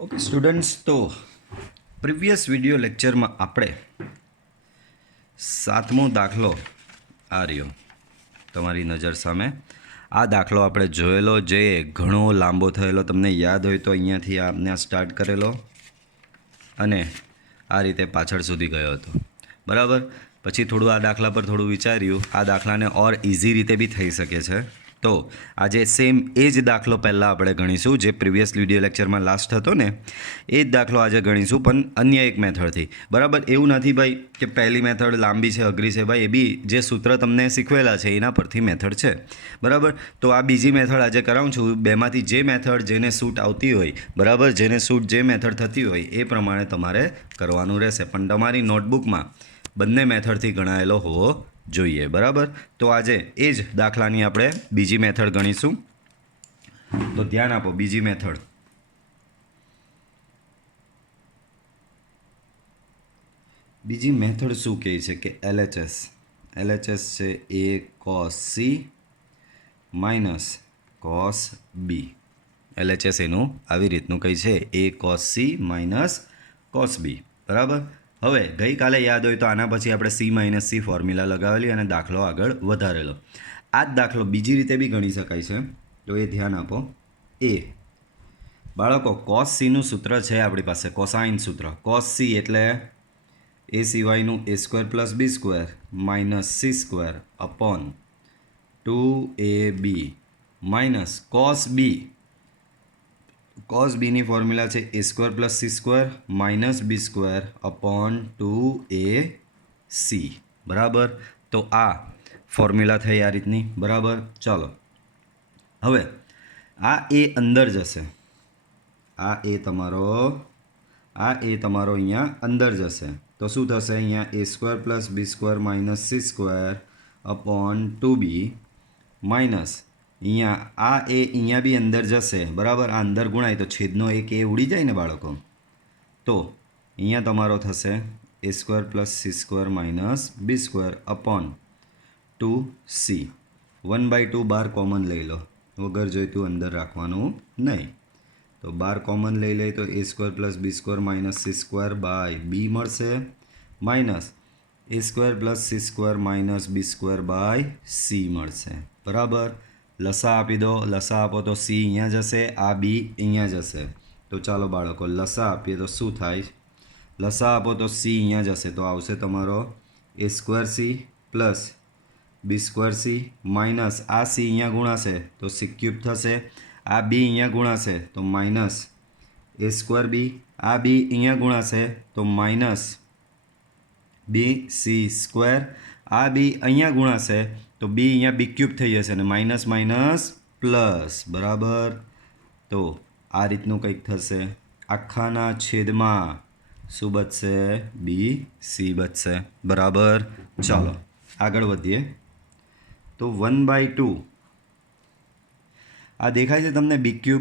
Okay students, તો previous video લેક્ચરમાં આપણે 7મો દાખલો આ રહ્યો તમારી નજર સામે. આ દાખલો આપણે જોયેલો, જે ઘણો લાંબો થયેલો. તમને યાદ હોય તો અહીંયાથી આપને સ્ટાર્ટ કરેલો અને આ રીતે પાછળ સુધી ગયો હતો, બરાબર. પછી થોડું આ દાખલા પર થોડું વિચાર્યું, આ દાખલાને ઓર ઇઝી રીતે બી થઈ શકે છે. તો આજે સેમ એ જ દાખલો પહેલાં આપણે ગણીશું, જે પ્રીવિયસ વિડીયો લેક્ચરમાં લાસ્ટ હતો ને, એ જ દાખલો આજે ગણીશું, પણ અન્ય એક મેથડથી, બરાબર. એવું નથી ભાઈ કે પહેલી મેથડ લાંબી છે, અઘરી છે. ભાઈ એ બી જે સૂત્ર તમને શીખવેલા છે એના પરથી મેથડ છે, બરાબર. તો આ બીજી મેથડ આજે કરાવું છું. બેમાંથી જે મેથડ જેને સૂટ આવતી હોય, બરાબર, જેને સૂટ જે મેથડ થતી હોય એ પ્રમાણે તમારે કરવાનું રહેશે, પણ તમારી નોટબુકમાં બંને મેથડથી ગણાયેલો હોવો જોઈએ, બરાબર. તો આજે એ જ દાખલાની આપણે બીજી મેથડ ગણીશું. તો ધ્યાન આપો. બીજી મેથડ, શું કહે છે કે LHS છે એ cos C minus cos B. LHS એનું આવી રીતનું કંઈ છે, એ cos C minus cos B, બરાબર. હવે ગઈકાલે યાદ હોય તો આના પછી આપણે C માઇનસ C ફોર્મ્યુલા લગાવેલી અને દાખલો આગળ વધારેલો. આ જ દાખલો બીજી રીતે બી ગણી શકાય છે, તો એ ધ્યાન આપો. બાળકો, cos Cનું સૂત્ર છે આપણી પાસે, કોસાઇન સૂત્ર. cos C એટલે એ સિવાયનું A² + B² minus C² upon 2AB minus cos Bની ફોર્મ્યુલા છે A² + C² minus B² upon 2AC, બરાબર. તો આ ફોર્મ્યુલા થઈ આ રીતની, બરાબર. ચાલો હવે આ એ અંદર જશે, આ એ તમારો અહીંયા અંદર જશે, તો શું થશે? અહીંયા A² + B² minus C² upon 2B minus અહીંયા આ એ અહીંયા બી અંદર જશે, બરાબર. આ અંદર ગુણાય તો છેદનો એક એ ઉડી જાય ને બાળકો. તો અહીંયા તમારો થશે A² + C² minus B² upon 2C. 1/2 બાર કોમન લઈ લો, વગર જોઈતું અંદર રાખવાનું નહીં. તો બાર કોમન લઈ લઈએ તો A² + B² minus C² by B મળશે, minus A² + C² minus B² by C મળશે, બરાબર. લસા આપી દો. લસા આપો તો C અહીંયા જશે, આ B અહીંયા જશે. તો ચાલો બાળકો લસા આપીએ તો શું થાય? લસા આપો તો C અહીંયા જશે, તો આવશે તમારો A² C plus B² C minus આ C અહીંયા ગુણાશે તો C³ થશે. આ B અહીંયા ગુણાશે તો માઇનસ A² B, આ B અહીંયા ગુણાશે તો માઇનસ BC², આ B અહીંયા ગુણાશે તો B અહીંયા B³ થઈ જશે અને માઇનસ માઇનસ પ્લસ, બરાબર. તો આ રીતનું કંઈક થશે. આખાના છેદમાં શું બચશે? BC બચશે, બરાબર. ચાલો આગળ વધીએ. તો 1/2 આ દેખાય છે તમને B³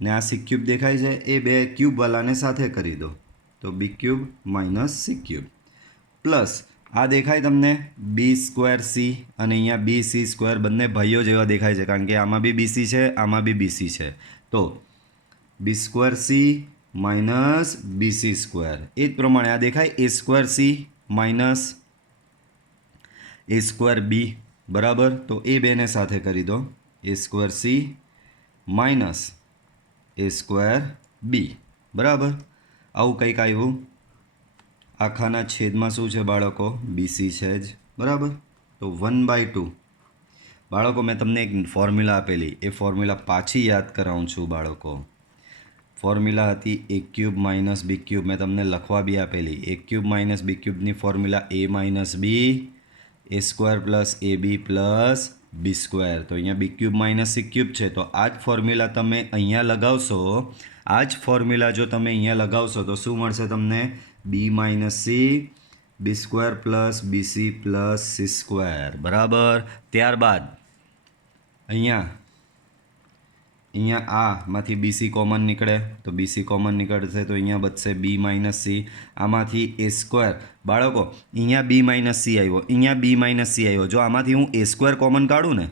ને આ C³ દેખાય છે, એ બે ક્યુબવાલાને સાથે કરી દો તો B³ માઇનસ C³ પ્લસ આ દેખાય તમને B² C અને અહીંયા BC² બંને ભાઈઓ જેવા દેખાય છે, કારણ કે આમાં બી BC છે, આમાં બી BC છે. તો B² C માઇનસ BC². એ જ પ્રમાણે આ દેખાય A² C minus A² B, બરાબર. તો એ બેને સાથે કરી દો, A² C minus A² B, બરાબર. આવું કંઈક આવ્યું. આખાના છેદમાં શું છે બાળકો? BC છે જ, બરાબર. તો 1/2 બાળકો મેં તમને એક ફોર્મ્યુલા આપેલી, એ ફોર્મ્યુલા પાછી યાદ કરાવું છું બાળકો. ફોર્મ્યુલા હતી A³ માઇનસ B³, મેં તમને લખવા બી આપેલી. A³ minus B³ formula A minus B, A² plus AB plus B². તો અહીંયા B³ માઇનસ C³ છે, તો આ જ ફોર્મ્યુલા તમે અહીંયા લગાવશો. આ જ ફોર્મ્યુલા જો તમે અહીંયા લગાવશો તો શું મળશે તમને? B minus C B² plus BC plus C², બરાબર. ત્યારબાદ અહીંયા આમાંથી BC કોમન નીકળે તો BC કોમન નીકળશે તો અહીંયા બચશે B માઇનસ C. આમાંથી A², બાળકો અહીંયા B માઇનસ C આવ્યો, અહીંયા B માઇનસ C આવ્યો. જો આમાંથી હું A² કોમન કાઢું ને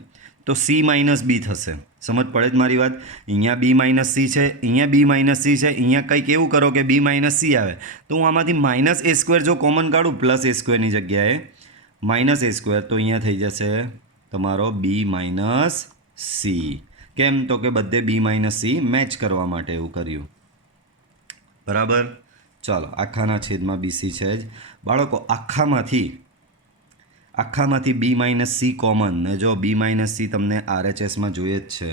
તો C માઇનસ B થશે. સમજ પડે જ મારી વાત? અહીંયા બી માઇનસ સી છે, અહીંયા બી માઇનસ સી છે, અહીંયા કંઈક એવું કરો કે બી માઇનસ સી આવે તો હું આમાંથી માઇનસ એ સ્ક્વેર જો કોમન કાઢું પ્લસ એ સ્ક્વેરની જગ્યાએ માઇનસ એ સ્ક્વેર તો અહીંયા થઈ જશે તમારો બી માઇનસ સી. કેમ? તો કે બધે બી માઇનસ સી મેચ કરવા માટે એવું કર્યું. બરાબર. ચાલો, આખાના છેદમાં બીસી છે જ બાળકો. આખામાંથી બી માઇનસ સી કોમન, ને જો બી માઇનસ સી તમને RHSમાં જોઈએ જ છે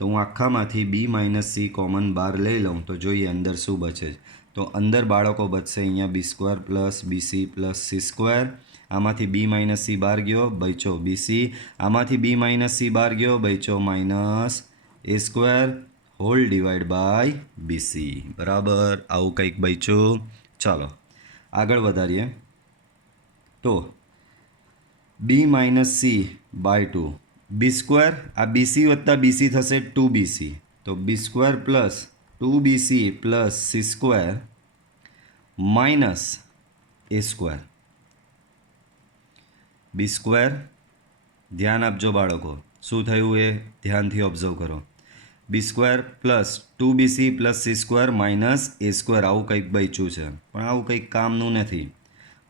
તો હું આખામાંથી બી માઇનસ સી કોમન બહાર લઈ લઉં તો જોઈએ અંદર શું બચે. તો અંદર બાળકો બચશે અહીંયા B square plus BC plus C square. આમાંથી બી માઇનસ સી બહાર ગયો, બચ્યો બીસી. આમાંથી બી માઇનસ સી બહાર ગયો, બચ્યો minus A square whole divide by BC. બરાબર, આવું કંઈક બચ્યું. ચાલો આગળ વધારીએ. તો B minus C by 2 B square, આ બીસી વત્તા બીસી થશે 2BC. તો B square plus 2BC plus C square minus A square. B square, ધ્યાન આપજો બાળકો, શું થયું એ ધ્યાનથી ઓબ્ઝર્વ કરો. B square plus 2BC plus C square minus A square, આવું કંઈક બચ્યું છે પણ આવું કંઈક કામનું નથી.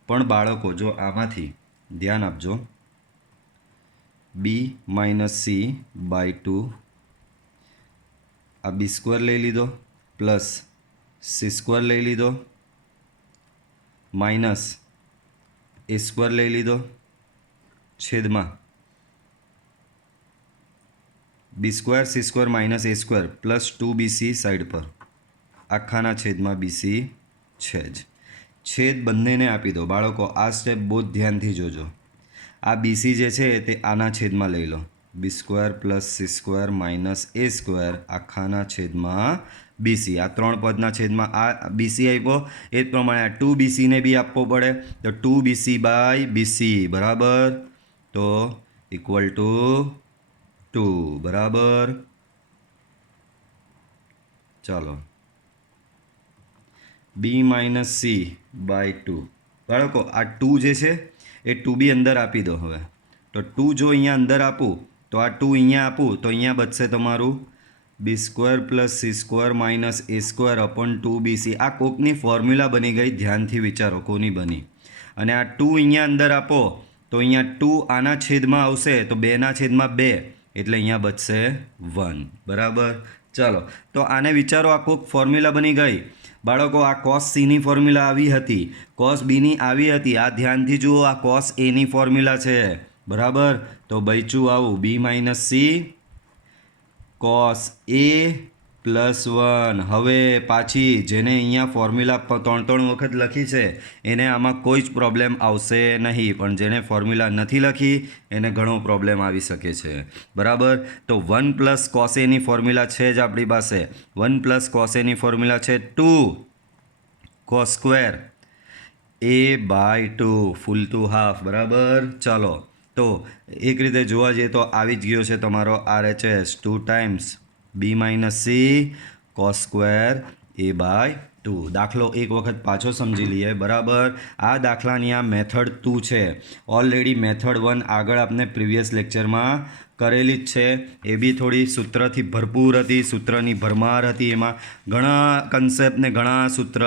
પણ બાળકો જો આમાંથી ધ્યાન આપજો, બી માઇનસ સી બાય 2 આ બી સ્ક્વેર લઈ લીધો પ્લસ સી સ્ક્વેર લઈ લીધો માઇનસ એ સ્ક્વેર લઈ લીધો છેદમાં બી square C square minus A square plus 2BC side પર આખાના છેદમાં બીસી છે જ. છેદ બંનેને આપી દો બાળકો. આ સ્ટેપ બહુ જ ધ્યાનથી જોજો. આ બીસી જે છે તે આના છેદમાં લઈ લો, B square plus C square minus A square આખાના છેદમાં બીસી. આ 3 પદના છેદમાં આ બીસી આપ્યો એ જ પ્રમાણે આ 2BCને બી આપવો પડે તો 2BC બાય બીસી. બરાબર, તો ઇક્વલ ટુ 2. બરાબર. ચાલો, બી માઇનસ સી બાય 2 બાળકો. આ 2 જે છે એ 2B અંદર આપી દો. હવે તો 2 જો અહીંયા અંદર આપું તો આ 2 અહીંયા આપું તો અહીંયા બચશે તમારું B square plus C square minus A square upon 2BC. આ કોકની ફોર્મ્યુલા બની ગઈ, ધ્યાનથી વિચારો કોની બની. અને આ 2 અહીંયા અંદર આપો તો અહીંયા 2 આના છેદમાં આવશે તો 2ના છેદમાં 2 એટલે અહીંયા બચશે 1. બરાબર. ચાલો, તો આને વિચારો, આ કોક ફોર્મ્યુલા બની ગઈ બાળકો. આ કોસ સીની ફોર્મ્યુલા આવી હતી, કોસ બીની આવી હતી. આ ધ્યાનથી જુઓ, આ કોસ એની ફોર્મ્યુલા છે. બરાબર, તો બચ્યું આવું B minus C cos A plus 1. હવે પાછી જેને અહીંયા ફોર્મ્યુલા 3 વખત લખી છે એને આમાં કોઈ જ પ્રોબ્લેમ આવશે નહીં, પણ જેને ફોર્મ્યુલા નથી લખી એને ઘણો પ્રોબ્લેમ આવી શકે છે. બરાબર, તો 1 પ્લસ કોસ એની ફોર્મ્યુલા છે જ આપણી પાસે. 1 પ્લસ કોસ એની ફોર્મ્યુલા છે 2 cos square A by 2 full to half. બરાબર. ચાલો, તો એક રીતે જોવા જઈએ તો આવી જ ગયો છે તમારો RHS 2 times B minus C cos square A by 2. દાખલો એક વખત પાછો સમજી લઈએ. બરાબર, આ દાખલાની આ મેથડ 2 છે. ઓલરેડી મેથડ 1 આગળ આપણે પ્રીવિયસ લેક્ચરમાં કરેલી જ છે. એ બી થોડી સૂત્રથી ભરપૂર હતી, સૂત્રની ભરમાર હતી. એમાં ઘણા કન્સેપ્ટ ને ઘણા સૂત્ર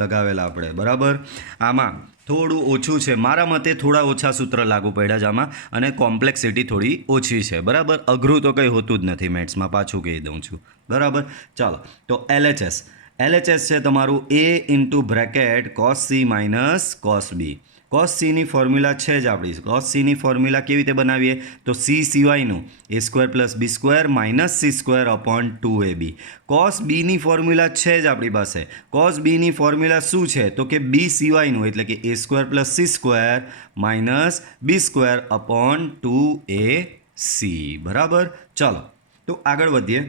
લગાવેલા આપણે. બરાબર, આમાં થોડું ઓછું છે મારા મતે, થોડા ઓછા સૂત્ર લાગુ પડ્યા છે આમાં, અને કોમ્પ્લેક્સિટી થોડી ઓછી છે. બરાબર, અઘરું તો કંઈ હોતું જ નથી મેથ્સમાં, પાછું કહી દઉં છું. બરાબર. ચાલો, તો LHS છે તમારું A into bracket cos C minus cos B. Cos સીની ફોર્મ્યુલા છે જ આપણી. કોસ સીની ફોર્મ્યુલા કેવી રીતે બનાવીએ તો સી સિવાયનું A square plus B square minus C square upon 2AB. Cos બીની ફોર્મ્યુલા છે જ આપણી પાસે. કોસ બીની ફોર્મ્યુલા શું છે તો કે બી સિવાયનું એટલે કે A square plus C square minus B square upon 2AC. બરાબર. ચાલો, તો આગળ વધીએ.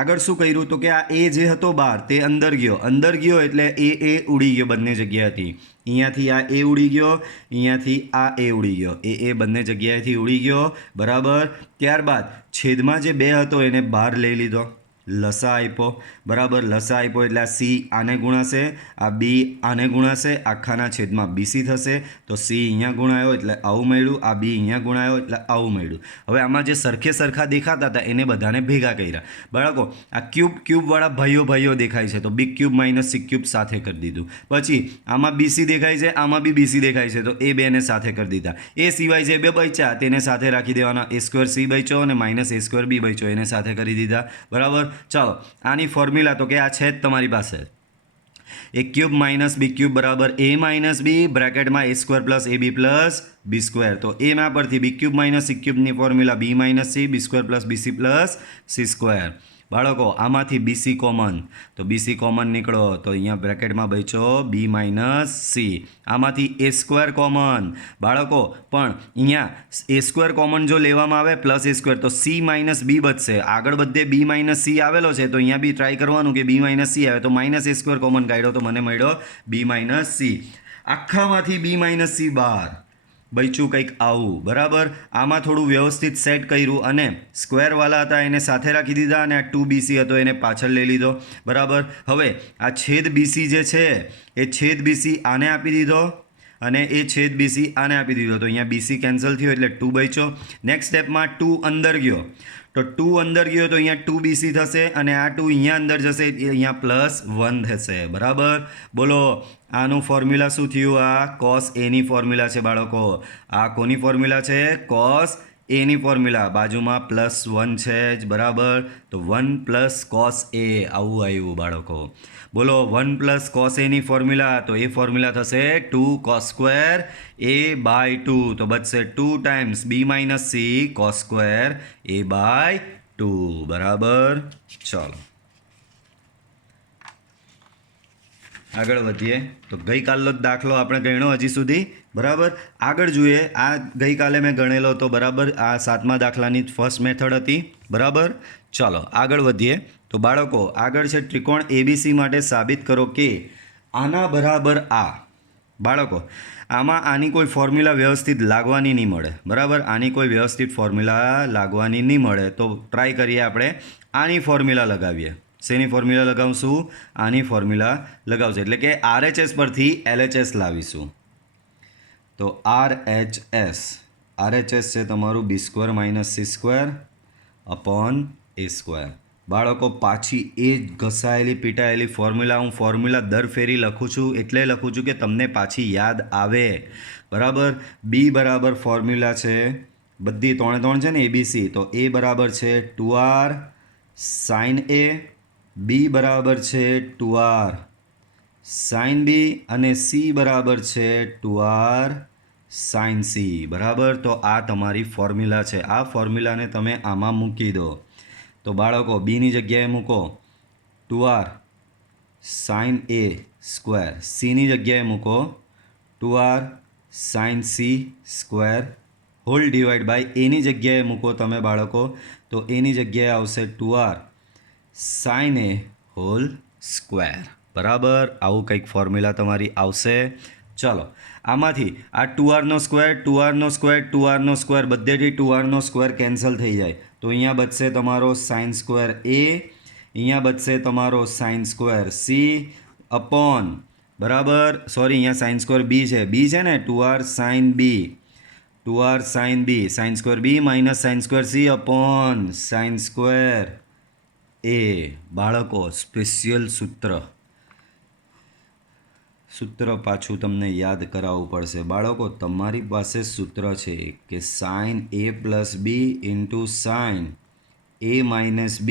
આગળ શું કર્યું તો કે આ એ જે હતો બહાર તે અંદર ગયો એટલે એ ઉડી ગયો, બંને જગ્યાએથી. અહીંયાથી આ એ ઉડી ગયો, અહીંયાથી આ એ ઉડી ગયો, એ બંને જગ્યાએથી ઉડી ગયો. બરાબર. ત્યારબાદ છેદમાં જે 2 હતો એને બહાર લઈ લસા આપ્યો, બરાબર. લસા આપ્યો એટલે આ સી આને ગુણાશે, આ બી આને ગુણાશે, આખાના છેદમાં બીસી થશે. તો સી અહીંયા ગુણાયો એટલે આવું મળ્યું, આ બી અહીંયા ગુણાયો એટલે આવું મળ્યું. હવે આમાં જે સરખે સરખા દેખાતા હતા એને બધાને ભેગા કર્યા. બાળકો આ ક્યુબવાળા ભાઈઓ દેખાય છે તો બી ક્યુબ માઇનસ સી ક્યુબ સાથે કરી દીધું. પછી આમાં બીસી દેખાય છે, આમાં બી બીસી દેખાય છે તો એ બેને સાથે કરી દીધા. એ સિવાય જે બે બચ્યા તેને સાથે રાખી દેવાના. એ સ્ક્વેર સી બચ્યો અને માઇનસ એ સ્ક્વેર બી બચ્યો એને સાથે કરી દીધા. બરાબર. ચાલો આની ફોર્મ્યુલા તો કે આ છે જ તમારી પાસે. A cube minus B cube બરાબર એ માઇનસ બી બ્રેકેટમાં A square plus A B plus B square. તો એના પરથી બી ક્યુબ માઇનસ સી ક્યુબની formula B minus C B square plus BC plus C square. બાળકો આમાંથી BC common, તો BC common નીકળો તો અહીંયા બ્રેકેટમાં બચ્યો બી માઇનસ સી. આમાંથી એ સ્ક્વેર કોમન. બાળકો પણ અહીંયા એ સ્ક્વેર કોમન જો લેવામાં આવે પ્લસ એ સ્ક્વેર તો સી માઇનસ બી બચશે. આગળ બધે બી માઇનસ સી આવેલો છે તો અહીંયા બી ટ્રાય કરવાનું કે બી માઇનસ સી આવે તો માઇનસ એ સ્ક્વેર કોમન કાઢ્યો તો મને મળ્યો બી માઇનસ સી. આખામાંથી બી માઇનસ સી બહાર બચ્યું કંઈક આવું. બરાબર. આમાં થોડું વ્યવસ્થિત સેટ કર્યું અને સ્ક્વેરવાળા હતા એને સાથે રાખી દીધા અને આ 2BC હતો એને પાછળ લઈ લીધો. બરાબર. હવે આ છેદ BC જે છે એ છેદ BC આને આપી દીધો અને એ છેદ BC આને આપી દીધો તો અહીંયા BC કેન્સલ થયો એટલે 2 બચ્યો. નેક્સ્ટ સ્ટેપમાં 2 અંદર ગયો તો 2 અંદર ગયો તો અહીંયા 2BC થશે અને આ 2 અહીંયા અંદર જશે અહીંયા +1 થશે. બરાબર. બોલો આનું ફોર્મ્યુલા શું થયું? આ કોસ એની ફોર્મ્યુલા છે બાળકો. આ કોની ફોર્મ્યુલા છે? કોસ એની ફોર્મ્યુલા. બાજુમાં +1 છે જ. બરાબર. તો 1 + કોસ એ આવું આવ્યું બાળકો. બોલો 1 + કોસ એની ફોર્મ્યુલા તો એ ફોર્મ્યુલા થશે 2 cos સ્ક્વેર a/2 તો બચશે 2 times B minus C cos square a/2. બરાબર. ચાલો આગળ વધીએ. તો ગઈકાલનો જ દાખલો આપણે ગણ્યો હજી સુધી. બરાબર. આગળ જોઈએ. આ ગઈકાલે મેં ગણેલો તો બરાબર. આ 7મા દાખલાની ફર્સ્ટ મેથડ હતી. બરાબર. ચાલો આગળ વધીએ. તો બાળકો આગળ છે ત્રિકોણ એબીસી માટે સાબિત કરો કે આના બરાબર આ. બાળકો આમાં આની કોઈ ફોર્મ્યુલા વ્યવસ્થિત લાગવાની નહીં મળે. બરાબર. આની કોઈ વ્યવસ્થિત ફોર્મ્યુલા લાગવાની નહીં મળે તો ટ્રાય કરીએ આપણે આની ફોર્મ્યુલા લગાવીએ. શેની ફોર્મ્યુલા લગાવશું? આની ફોર્મ્યુલા લગાવશું એટલે કે RHS પરથી LHS લાવીશું. તો RHS છે તમારું B² - C² અપોન A². બાળકો પાછી એ જ ઘસાયેલી પીટાયેલી ફોર્મ્યુલા હું ફોર્મ્યુલા દર ફેરી લખું છું એટલે લખું છું કે તમને પાછી યાદ આવે. બરાબર. બી બરાબર ફોર્મ્યુલા છે બધી 3 છે ને ABC તો A બરાબર છે 2R sin A, બી બરાબર છે 2R sin B અને C બરાબર છે 2R sin C. બરાબર. તો આ તમારી ફોર્મ્યુલા છે. આ ફોર્મ્યુલાને તમે આમાં મૂકી દો તો બાળકો બીની જગ્યાએ મૂકો 2R sin A². Cની જગ્યાએ મૂકો 2R sin C² whole divide by એની જગ્યાએ મૂકો તમે બાળકો તો એની જગ્યાએ આવશે 2R sin A whole square. બરાબર. આવું કંઈક ફોર્મ્યુલા તમારી આવશે. ચાલો આમાંથી આ 2Rનો સ્ક્વેર 2Rનો સ્ક્વેર 2Rનો સ્ક્વેર બધેથી 2Rનો સ્ક્વેર કેન્સલ થઈ જાય તો અહીંયા બચશે તમારો sin² A, અહીંયા બચશે તમારો sin² C અપોન બરાબર સોરી અહીંયા sin² B છે. B છે ને 2R sin B 2R sin B sin² B minus sin² C upon sin² A. બાળકો સ્પેશિયલ સૂત્ર પાછું તમને યાદ કરાવવું પડશે. બાળકો તમારી પાસે સૂત્ર છે કે sin A + B into sin A minus B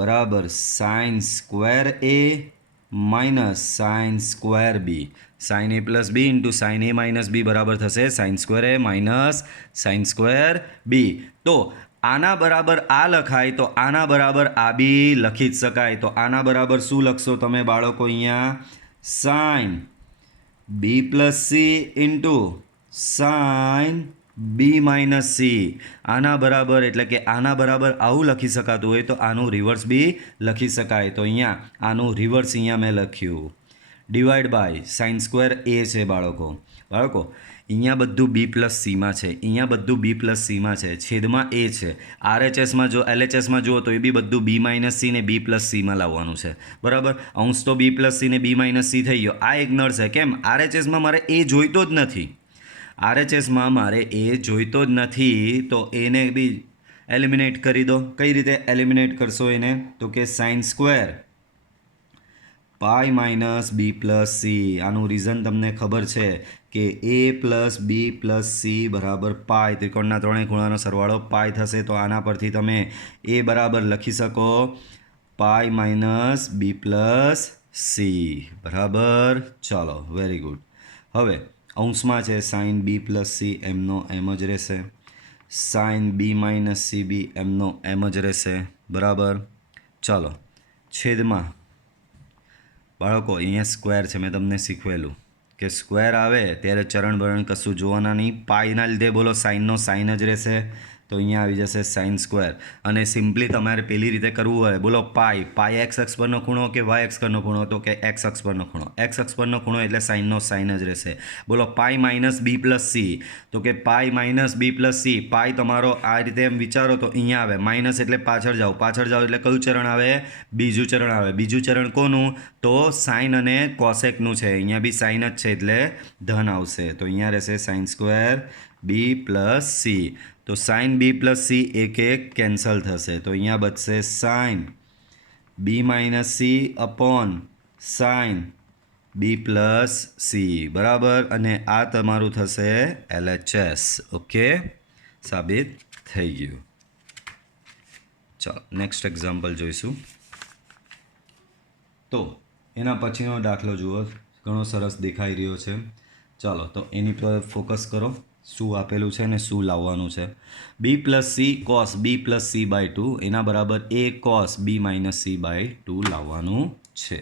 બરાબર sin² A minus sin² B. sin A + B into sin A minus B બરાબર થશે sin² A minus sin² B. તો આના બરાબર આ લખાય તો આના બરાબર આ બી લખી જ શકાય. તો આના બરાબર શું લખશો તમે બાળકો? અહીંયા sin B + C into sin B minus C. આના બરાબર એટલે કે આના બરાબર આવું લખી શકાતું હોય તો આનું રિવર્સ બી લખી શકાય. તો અહીંયા આનું રિવર્સ અહીંયા મેં લખ્યું ડિવાઈડ બાય sin² A છે બાળકો. અહીંયા બધું બી પ્લસ સીમાં છે, અહીંયા બધું બી પ્લસ સીમાં છે, છેદમાં એ છે. આરએચએસમાં જો એલએચએસમાં જુઓ તો એ બી બધું બી માઇનસ સી ને બી પ્લસ સીમાં લાવવાનું છે. બરાબર, અંશ તો બી પ્લસ સી ને બી માઇનસ સી થઈ ગયો. આ એક નળ છે. કેમ? આરએચએસમાં મારે એ જોઈતો જ નથી. આરએચએસમાં મારે એ જોઈતો જ નથી, તો એને બી એલિમિનેટ કરી દો. કઈ રીતે એલિમિનેટ કરશો એને? તો કે સાઇન સ્ક્વેર પાઈ માઇનસ બી પ્લસ સી. આનું રીઝન તમને ખબર છે કે એ પ્લસ બી પ્લસ સી બરાબર પાઈ. ત્રિકોણના ત્રણેય ખૂણાનો સરવાળો પાઈ થશે. તો આના પરથી તમે એ બરાબર લખી શકો pi minus B plus C. બરાબર, ચાલો, વેરી ગુડ. હવે અંશમાં છે સાઇન બી પ્લસ સી, એમનો એમ જ રહેશે. Sine B minus C B એમનો એમ જ રહેશે. બરાબર, ચાલો, છેદમાં બાળકો અહીંયા સ્ક્વેર છે. મેં તમને શીખવેલું કે સ્ક્વેર આવે ત્યારે ચરણ બરણ કશું જોવાના નહીં. પાઈના લીધે બોલો સાઇનનો સાઇન જ રહેશે. તો અહીંયા આવી જશે સાઇન સ્ક્વેર. અને સિમ્પલી તમારે પેલી રીતે કરવું હોય, બોલો પાઈ એક્સ અક્ષ પરનો ખૂણો કે વાય અક્ષ પરનો ખૂણો? તો કે એક્સ અક્ષ પરનો ખૂણો. એક્સ અક્ષ પરનો ખૂણો એટલે સાઇનનો સાઇન જ રહેશે. બોલો પાઈ માઇનસ બી પ્લસ સી, તો કે પાઈ માઇનસ બી પ્લસ સી. પાઈ તમારો આ રીતે એમ વિચારો તો અહીંયા આવે, માઇનસ એટલે પાછળ જાઓ એટલે કયું ચરણ આવે? બીજું ચરણ આવે. બીજું ચરણ કોનું? તો સાઇન અને કોસેકનું છે. અહીંયા બી સાઇન જ છે એટલે ધન આવશે. તો અહીંયા રહેશે sine square B plus C. તો સાઇન બી પ્લસ સી એક એક કેન્સલ થશે. તો અહીંયા બચશે sine B minus C upon sine B plus C. બરાબર, અને આ તમારું થશે LHS. ઓકે, સાબિત થઈ ગયું. ચાલો નેક્સ્ટ એક્ઝામ્પલ જોઈશું. તો એના પછીનો દાખલો જુઓ, ઘણો સરસ દેખાઈ રહ્યો છે. ચાલો તો એની પર ફોકસ કરો. શું આપેલું છે ને શું લાવવાનું છે? B plus C cos B plus C by 2 એના બરાબર A cos B minus C by 2 લાવવાનું છે.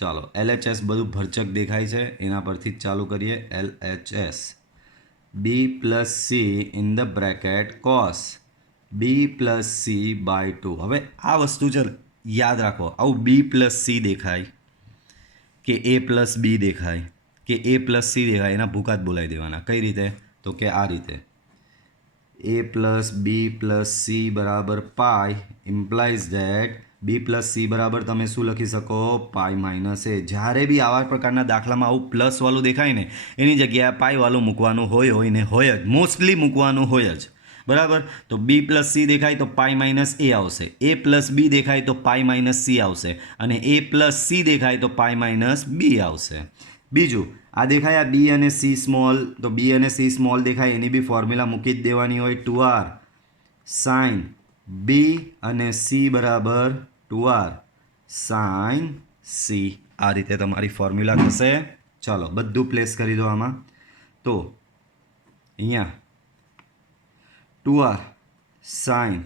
ચાલો, LHS બધું ભરચક દેખાય છે, એના પરથી જ ચાલુ કરીએ. LHS B plus C in the bracket cos B plus C by 2. હવે આ વસ્તુ છે યાદ રાખો, આવું બી પ્લસ સી દેખાય કે એ પ્લસ બી દેખાય કે એ પ્લસ સી દેખાય, એના ભૂકા જ બોલાવી દેવાના. કઈ રીતે? તો કે આ રીતે, A plus B plus C બરાબર pi implies that B plus C બરાબર તમે શું લખી શકો? Pi minus A. જ્યારે બી આવા પ્રકારના દાખલામાં આવું પ્લસવાળું દેખાય ને એની જગ્યાએ પાઈવાળું મૂકવાનું હોય ને હોય જ, મોસ્ટલી મૂકવાનું હોય જ. બરાબર, તો બી પ્લસ સી દેખાય તો પાઈ માઇનસ એ આવશે. એ પ્લસ બી દેખાય તો પાઈ માઇનસ સી આવશે. અને એ પ્લસ સી દેખાય તો પાઈ માઇનસ બી આવશે. બીજું આ દેખાય આ બી અને સી સ્મોલ, તો બી અને સી સ્મોલ દેખાય એની બી ફોર્મ્યુલા મૂકી જ દેવાની હોય. 2r સાઇન બી અને સી બરાબર 2r સાઇન સી. આ રીતે તમારી ફોર્મ્યુલા થશે. ચાલો બધું પ્લેસ કરી દો આમાં. તો અહીંયા 2r sine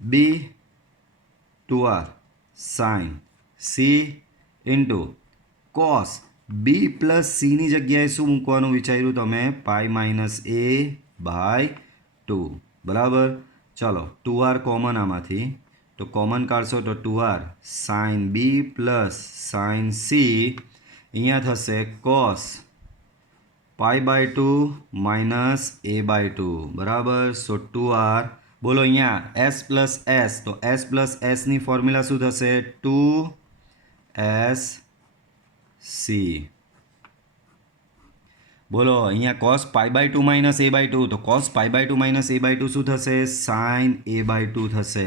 B 2r sine C into cos B plus સીની જગ્યાએ શું મૂકવાનું વિચાર્યું તમે? Pi minus A by 2. બરાબર, ચાલો 2r કોમન આમાંથી, તો કોમન કાઢશો તો 2r sine B plus sine C. અહીંયા થશે cos pi by 2 minus A by 2. બરાબર, સો 2r બોલો અહીંયા એસ પ્લસ એસ, તો એસ પ્લસ એસની ફોર્મ્યુલા શું થશે? 2s C. બોલો અહીંયા cos pi by 2 minus A by 2, તો cos pi by 2 minus A by 2 શું થશે? સાઇન એ બાય 2 થશે.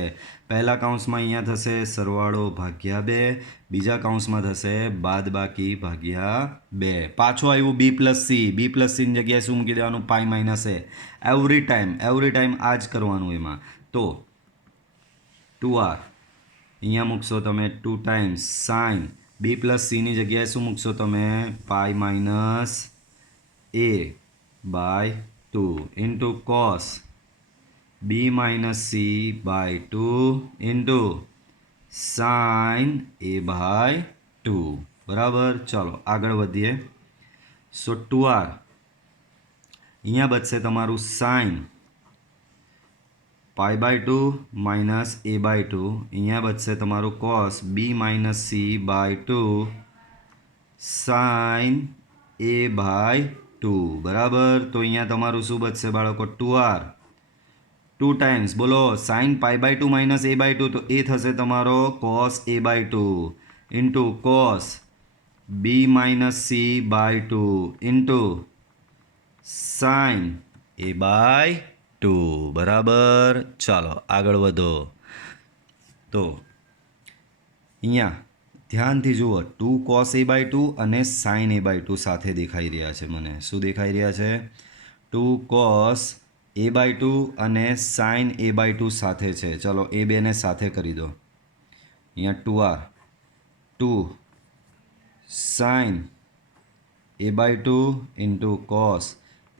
પહેલા કૌંસમાં અહીંયા થશે સરવાળો ભાગ્યા 2, બીજા કૌંસમાં થશે બાદબાકી ભાગ્યા 2. પાછો આવ્યું બી પ્લસ સી. બી પ્લસ સીની જગ્યાએ શું મૂકી દેવાનું? પાઈ માઇનસ એ. એવરી ટાઈમ આ જ કરવાનું એમાં. તો 2r અહીંયા મૂકશો તમે 2 ટાઈમ્સ સાઇન બી પ્લસ સીની જગ્યાએ શું મૂકશો તમે? Pi minus A by 2 into cos B minus C by 2 into sine A by 2. બરાબર, ચાલો આગળ વધીએ. સો 2r અહીંયા બચશે તમારું sine pi by 2 minus A by 2. અહીંયા બચશે તમારું cos B minus C by 2 sine A by 2 બરાબર. તો અહીંયા તમારું શું બચશે બાળકો? 2r 2 ટાઈમ્સ બોલો sine pi by 2 minus a by 2, તો એ થશે તમારો cos a by 2 into cos b minus c by 2 into sine a by 2 બરાબર. ચાલો આગળ વધો. તો અહીંયા ધ્યાનથી જુઓ, 2 કોસ a બાય 2 અને સાઇન a બાય 2 સાથે દેખાઈ રહ્યા છે. મને શું દેખાઈ રહ્યા છે? 2 કોસ a બાય 2 અને સાઇન a બાય 2 સાથે છે. ચલો એ બેને સાથે કરી દો. અહીંયા 2r 2 sine a by 2 into cos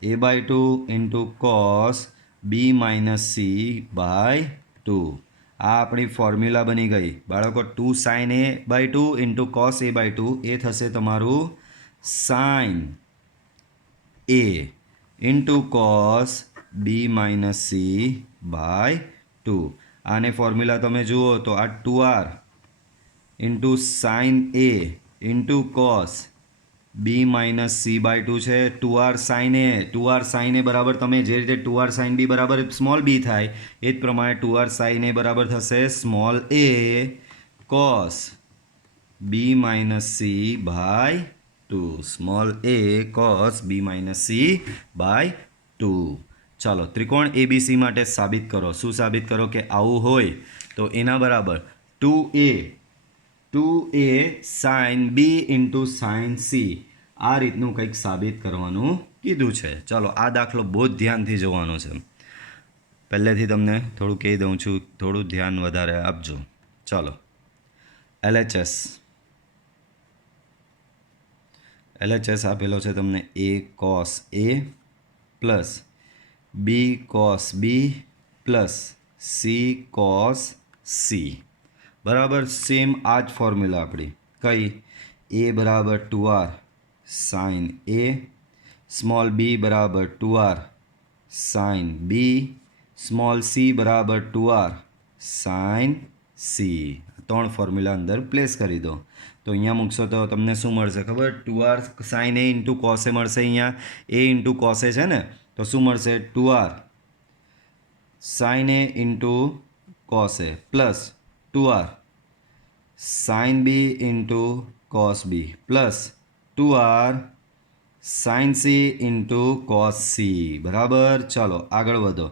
a by 2 into cos b minus c by 2. આ આપણી ફોર્મ્યુલા બની ગઈ બાળકો. 2 sine a by 2 into cos a by 2 એ થશે તમારું sine a into cos b minus c by 2. આને ફોર્મ્યુલા તમે જુઓ તો આ 2r into sine a into cos b minus c by 2 છે. 2r સાઇન a બરાબર તમે જે રીતે 2r સાઇન b બરાબર સ્મોલ b થાય એ જ પ્રમાણે 2r સાઇન a બરાબર થશે small a cos b minus c by 2. Small a cos b minus c by 2. ચાલો ત્રિકોણ ABC માટે સાબિત કરો. શું સાબિત કરો? કે આવું હોય તો એના બરાબર 2a sine b into sine c. આ રીતનું કંઈક સાબિત કરવાનું કીધું છે. ચાલો આ દાખલો બહુ જ ધ્યાનથી જોવાનો છે. પહેલેથી તમને થોડું કહી દઉં છું, થોડું ધ્યાન વધારે આપજો. ચાલો LHS આપેલો છે તમને a cos a plus b cos b plus c cos c બરાબર. સેમ આ જ ફોર્મ્યુલા આપણી કઈ? a બરાબર 2r sine a, small b બરાબર 2r sine b, small c બરાબર 2r સાઇન c. 3 ફોર્મ્યુલા અંદર પ્લેસ કરી દો. તો અહીંયા મૂકશો તો તમને શું મળશે ખબર? 2r sine a into cos A મળશે. અહીંયા a ઇન્ટુ કોસ એ છે ને, તો શું મળશે? 2r sine a into cos A plus 2r sine b into cos b plus 2r sine c into cos c બરાબર. ચાલો આગળ વધો.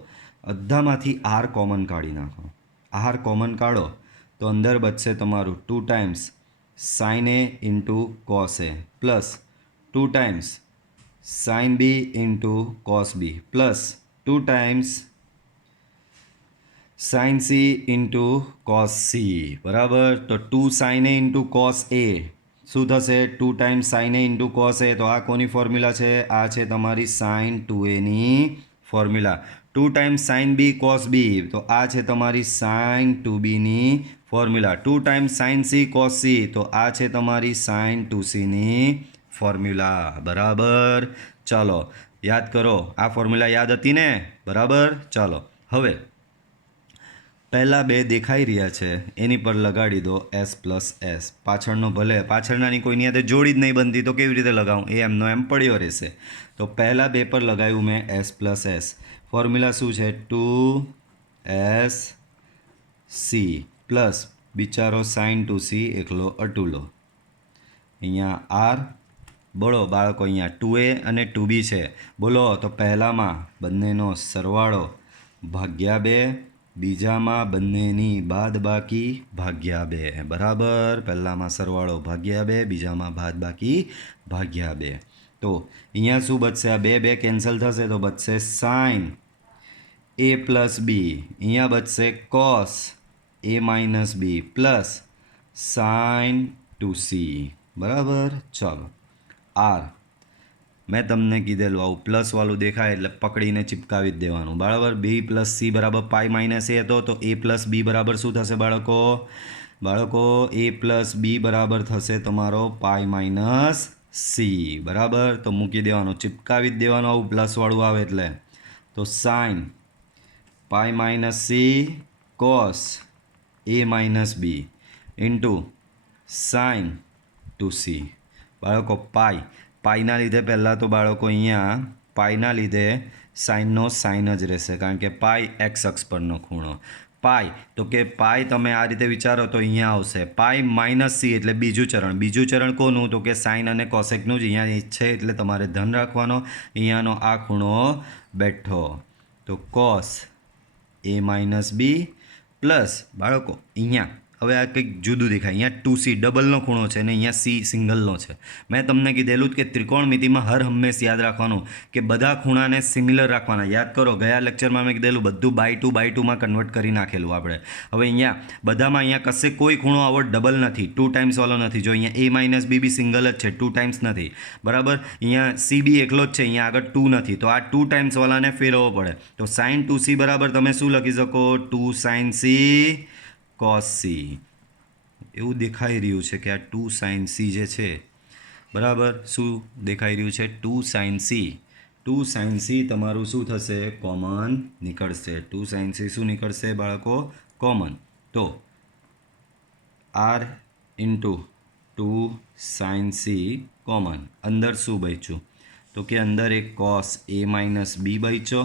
બધામાંથી r કોમન કાઢી નાખો. r કોમન કાઢો તો અંદર બચશે તમારું 2 times sine a into cos a plus 2 times sine b into cos b plus 2 times sine c into cos c બરાબર. તો 2 sine a into cos a શું થશે? 2 times sine a into cos a. તો આ કોની formula છે? આ છે તમારી sine 2a formula. 2 times sine b cos b, તો આ છે તમારી sine 2b formula. 2 times sine c cos c, તો આ છે તમારી સાઇન 2c ફોર્મ્યુલા બરાબર. ચાલો યાદ કરો. આ ફોર્મ્યુલા યાદ હતી ને? બરાબર. ચાલો હવે પહેલાં બે દેખાઈ રહ્યા છે એની પર લગાડી દો s પ્લસ s. પાછળનો ભલે પાછળનાની કોઈની હાથે જોડી જ નહીં બનતી તો કેવી રીતે લગાવું? એ એમનો એમ પડ્યો રહેશે. તો પહેલાં બે પર લગાવ્યું મેં s પ્લસ s. ફોર્મ્યુલા શું છે? 2s c પ્લસ બિચારો સાઇન 2c એકલો અટુલો. અહીંયા r બોલો બાળકો, અહીંયા 2a અને 2b છે બોલો. તો પહેલામાં બંનેનો સરવાળો ભાગ્યા 2, બીજામાં બંનેની બાદબાકી ભાગ્યા 2 બરાબર. પહેલામાં સરવાળો ભાગ્યા 2, બીજામાં બાદબાકી ભાગ્યા 2. તો અહીંયા શું બચશે? આ 2 કેન્સલ થશે તો બચશે સાઇન a પ્લસ b. અહીંયા બચશે cos a minus b plus sine 2c બરાબર. ચાલો r મેં તમને કીધેલું આવું પ્લસવાળું દેખાય એટલે પકડીને ચિપકાવી જ દેવાનું બરાબર. b પ્લસ c બરાબર પાઈ માઇનસ a હતો તો a પ્લસ b બરાબર શું થશે બાળકો? a પ્લસ b બરાબર થશે તમારો પાઈ માઇનસ c બરાબર. તો મૂકી દેવાનું, ચિપકાવી જ દેવાનું આવું પ્લસવાળું આવે એટલે. તો sign pi minus c cos a minus b into sine 2c બાળકો. પાઈ પાઈના લીધે પહેલાં તો બાળકો અહીંયા પાઈના લીધે સાઇનનો સાઇન જ રહેશે, કારણ કે પાઈ એક્સ અક્ષ પરનો ખૂણો. પાઈ તો કે પાઈ તમે આ રીતે વિચારો તો અહીંયા આવશે પાઈ માઇનસ સી એટલે બીજું ચરણ કોનું? તો કે સાઇન અને કોસેકનું જ અહીંયા છે, એટલે તમારે ધન રાખવાનો. અહીંયાનો આ ખૂણો બેઠો તો cos A minus B plus બાળકો અહીંયા હવે આ કંઈક જુદું દેખાય, અહીંયા 2c ડબલનો ખૂણો છે અને અહીંયા સી સિંગલનો છે. મેં તમને કીધેલું કે ત્રિકોણમિતિમાં હર હંમેશ યાદ રાખવાનું કે બધા ખૂણાને સિમિલર રાખવાના. યાદ કરો ગયા લેક્ચરમાં મેં કીધેલું બધું બાય ટુમાં કન્વર્ટ કરી નાખેલું આપણે. હવે અહીંયા બધામાં અહીંયા કશે કોઈ ખૂણો આવો ડબલ નથી, 2 ટાઈમ્સ વાળો નથી. જો અહીંયા એ માઇનસ બી સિંગલ જ છે, 2 ટાઈમ્સ નથી, બરાબર. અહીંયા સી બી એકલો જ છે, અહીંયા આગળ 2 નથી, તો આ 2 ટાઈમ્સ વાળાને ફેરવવો પડે. તો સાઇન 2c બરાબર તમે શું લખી શકો? 2 સાઇન સી કોસ સી. એવું દેખાઈ રહ્યું છે કે આ 2 સાઇન સી જે છે બરાબર, શું દેખાઈ રહ્યું છે? 2 સાઇન સી. 2 સાઇન સી તમારું શું થશે? કોમન નીકળશે. 2 સાઇન સી શું નીકળશે બાળકો? કોમન. તો R into 2 sine C common. અંદર શું બચ્યું? તો કે અંદર એક કોસ એ માઇનસ બી બચ્યો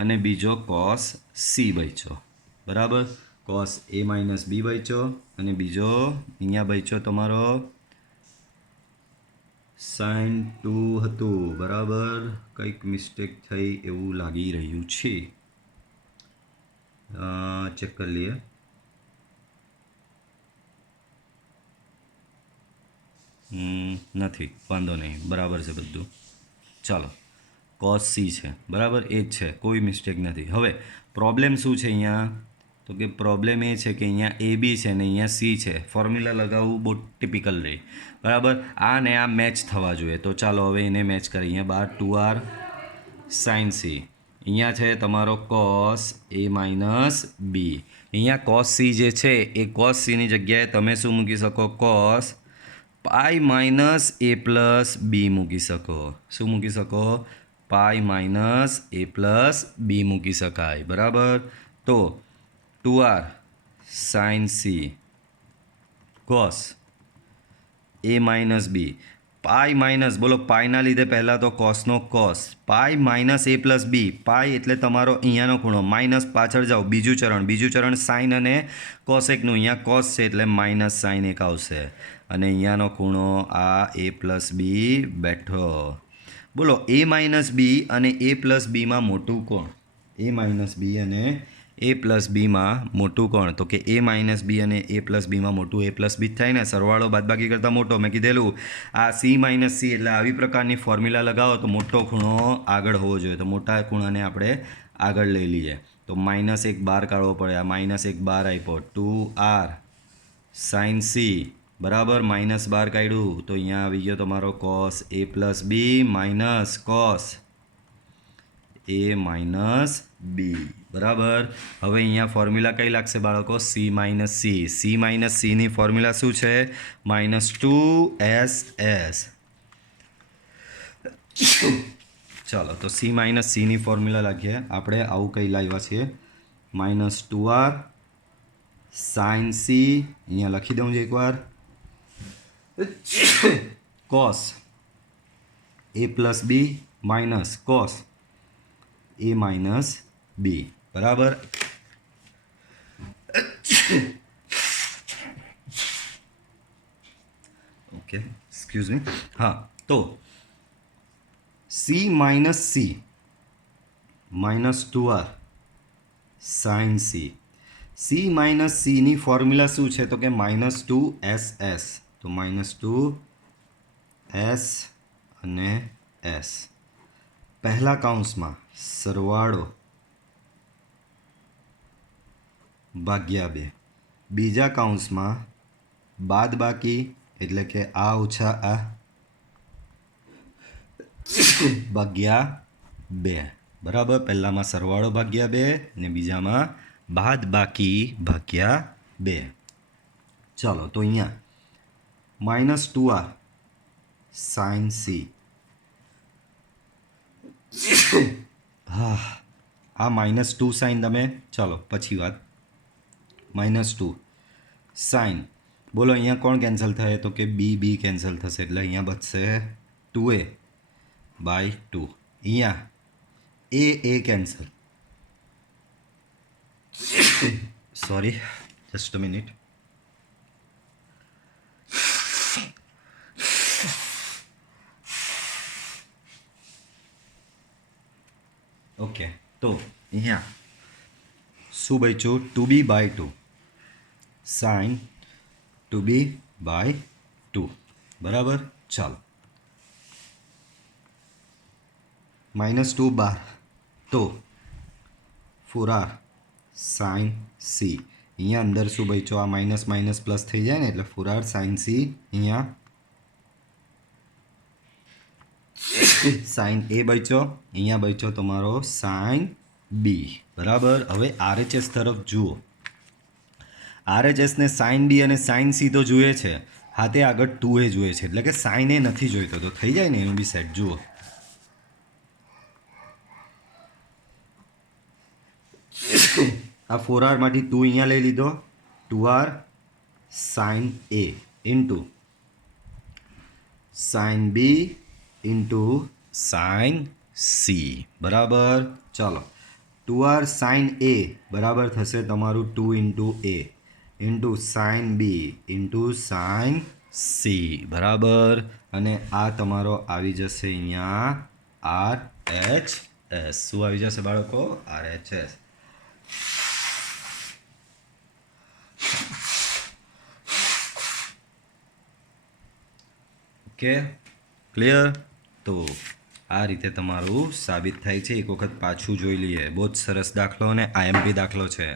અને બીજો કોસ સી બચ્યો, બરાબર. કોસ એ માઇનસ બી બચ્યો અને બીજો અહીંયા બચ્યો તમારો સાઇન 2 હતું, બરાબર. કંઈક મિસ્ટેક થઈ એવું લાગી રહ્યું છે, ચેક કરી લઈએ. નથી, વાંધો નહીં, બરાબર છે બધું. ચાલો, કોસ સી છે, બરાબર, એ જ છે, કોઈ મિસ્ટેક નથી. હવે પ્રોબ્લેમ શું છે અહીંયા? તો કે પ્રોબ્લેમ એ છે કે અહીંયા એ બી છે ને અહીંયા સી છે. ફોર્મ્યુલા લગાવવું બહુ ટિપિકલ રહે, બરાબર. આ ને આ મેચ થવા જોઈએ. તો ચાલો હવે એને મેચ કરીએ. અહીંયા બાર 2r સાઇન સી, અહીંયા છે તમારો કોસ એ માઇનસ બી. અહીંયા કોસ સી જે છે એ કોસ સીની જગ્યાએ તમે શું મૂકી શકો? Cos pi minus A plus બી મૂકી શકો. શું મૂકી શકો? પાઈ માઇનસ એ પ્લસ બી મૂકી શકાય, બરાબર. તો 2r sine C cos A minus B. Pi minus, બોલો પાઈના લીધે પહેલાં તો કોસનો cos, pi minus A plus B. Pi એટલે તમારો અહીંયાનો ખૂણો, માઇનસ પાછળ જાઓ, બીજું ચરણ સાઇન અને કોસેકનું. અહીંયા કોસ છે એટલે માઇનસ સાઇન એક આવશે અને અહીંયાનો ખૂણો આ એ પ્લસ બી બેઠો. બોલો એ માઇનસ બી અને એ પ્લસ બીમાં મોટું કોણ? એ માઇનસ બી અને એ પ્લસ બીમાં મોટું કોણ? તો કે એ માઇનસ બી અને એ પ્લસ બીમાં મોટું એ પ્લસ બી જ થાય ને. સરવાળો બાદબાકી કરતાં મોટો. મેં કીધેલું આ સી માઇનસ સી એટલે આવી પ્રકારની ફોર્મ્યુલા લગાવો તો મોટો ખૂણો આગળ હોવો જોઈએ. તો મોટા ખૂણાને આપણે આગળ લઈ લઈએ. તો માઇનસ એક બાર કાઢવો પડે. આ માઇનસ એક બાર આપ્યો. 2r સાઇન સી બરાબર, માઇનસ બાર કાઢ્યું તો અહીંયા આવી ગયો તમારો cos A plus B minus cos A minus B, બરાબર. હવે અહીંયા ફોર્મ્યુલા કઈ લાગશે બાળકો? C minus C. C minus સીની ફોર્મ્યુલા શું છે? -2ss. ચાલો તો સી માઇનસ સીની ફોર્મ્યુલા લખીએ આપણે. આવું કંઈ લાવ્યા છીએ? -2r સાઇન સી, અહીંયા લખી દઉં છું એકવાર, cos A plus B minus cos A minus B, બરાબર. Okay, excuse me. હા, તો C minus C -2r sine C. C minus સીની ફોર્મ્યુલા શું છે? તો કે -2ss. તો -2s અને s. પહેલા કૌંસમાં સરવાળો ભાગ્યા 2, બીજા કૌંસમાં બાદબાકી એટલે કે આ ઓછા આ ભાગ્યા 2, બરાબર. પહેલામાં સરવાળો ભાગ્યા 2 ને બીજામાં બાદબાકી ભાગ્યા 2. ચાલો તો અહીંયા -2r સાઇન સી. હા, આ -2 સાઇન તમે, ચાલો પછી વાત. -2 સાઇન, બોલો અહીંયા કોણ કેન્સલ થાય? તો કે બી કેન્સલ થશે એટલે અહીંયા બચશે 2a/2 અહીંયા A cancel, sorry just a minute. Okay, તો અહીંયા શું બચ્યું? 2b/2 સાઇન 2b/2 બરાબર. ચાલો -2 બાર તો 4r સાઇન c. અહીંયા અંદર શું બચ્યો? આ માઇનસ માઇનસ પ્લસ થઈ જાય ને એટલે 4r સાઇન c. અહીંયા સાઇન a બચ્યો, અહીંયા બચ્યો તમારો સાઇન b બરાબર. હવે RHS તરફ જુઓ. RHS ને સાઇન b અને સાઇન c તો જોઈએ છે, હાથે આગળ 2a જોઈએ છે, એટલે કે સાઇન a નથી જોઈતો, તો થઈ જાય ને એનું બી સેટ. જુઓ આ 4r માંથી 2 અહીંયા લઈ લીધો, 2r sine a into sine b into sine c બરાબર. ચાલો 2r સાઇન a બરાબર થશે તમારું 2 into a into sine b into sine c બરાબર. અને આ તમારો આવી જશે અહીંયા RHS. શું આવી જશે બાળકો? RHS. Okay, clear? તો આ રીતે તમારું સાબિત થાય છે. એક વખત પાછું જોઈ લઈએ. બહુ જ સરસ દાખલો અને IMP દાખલો છે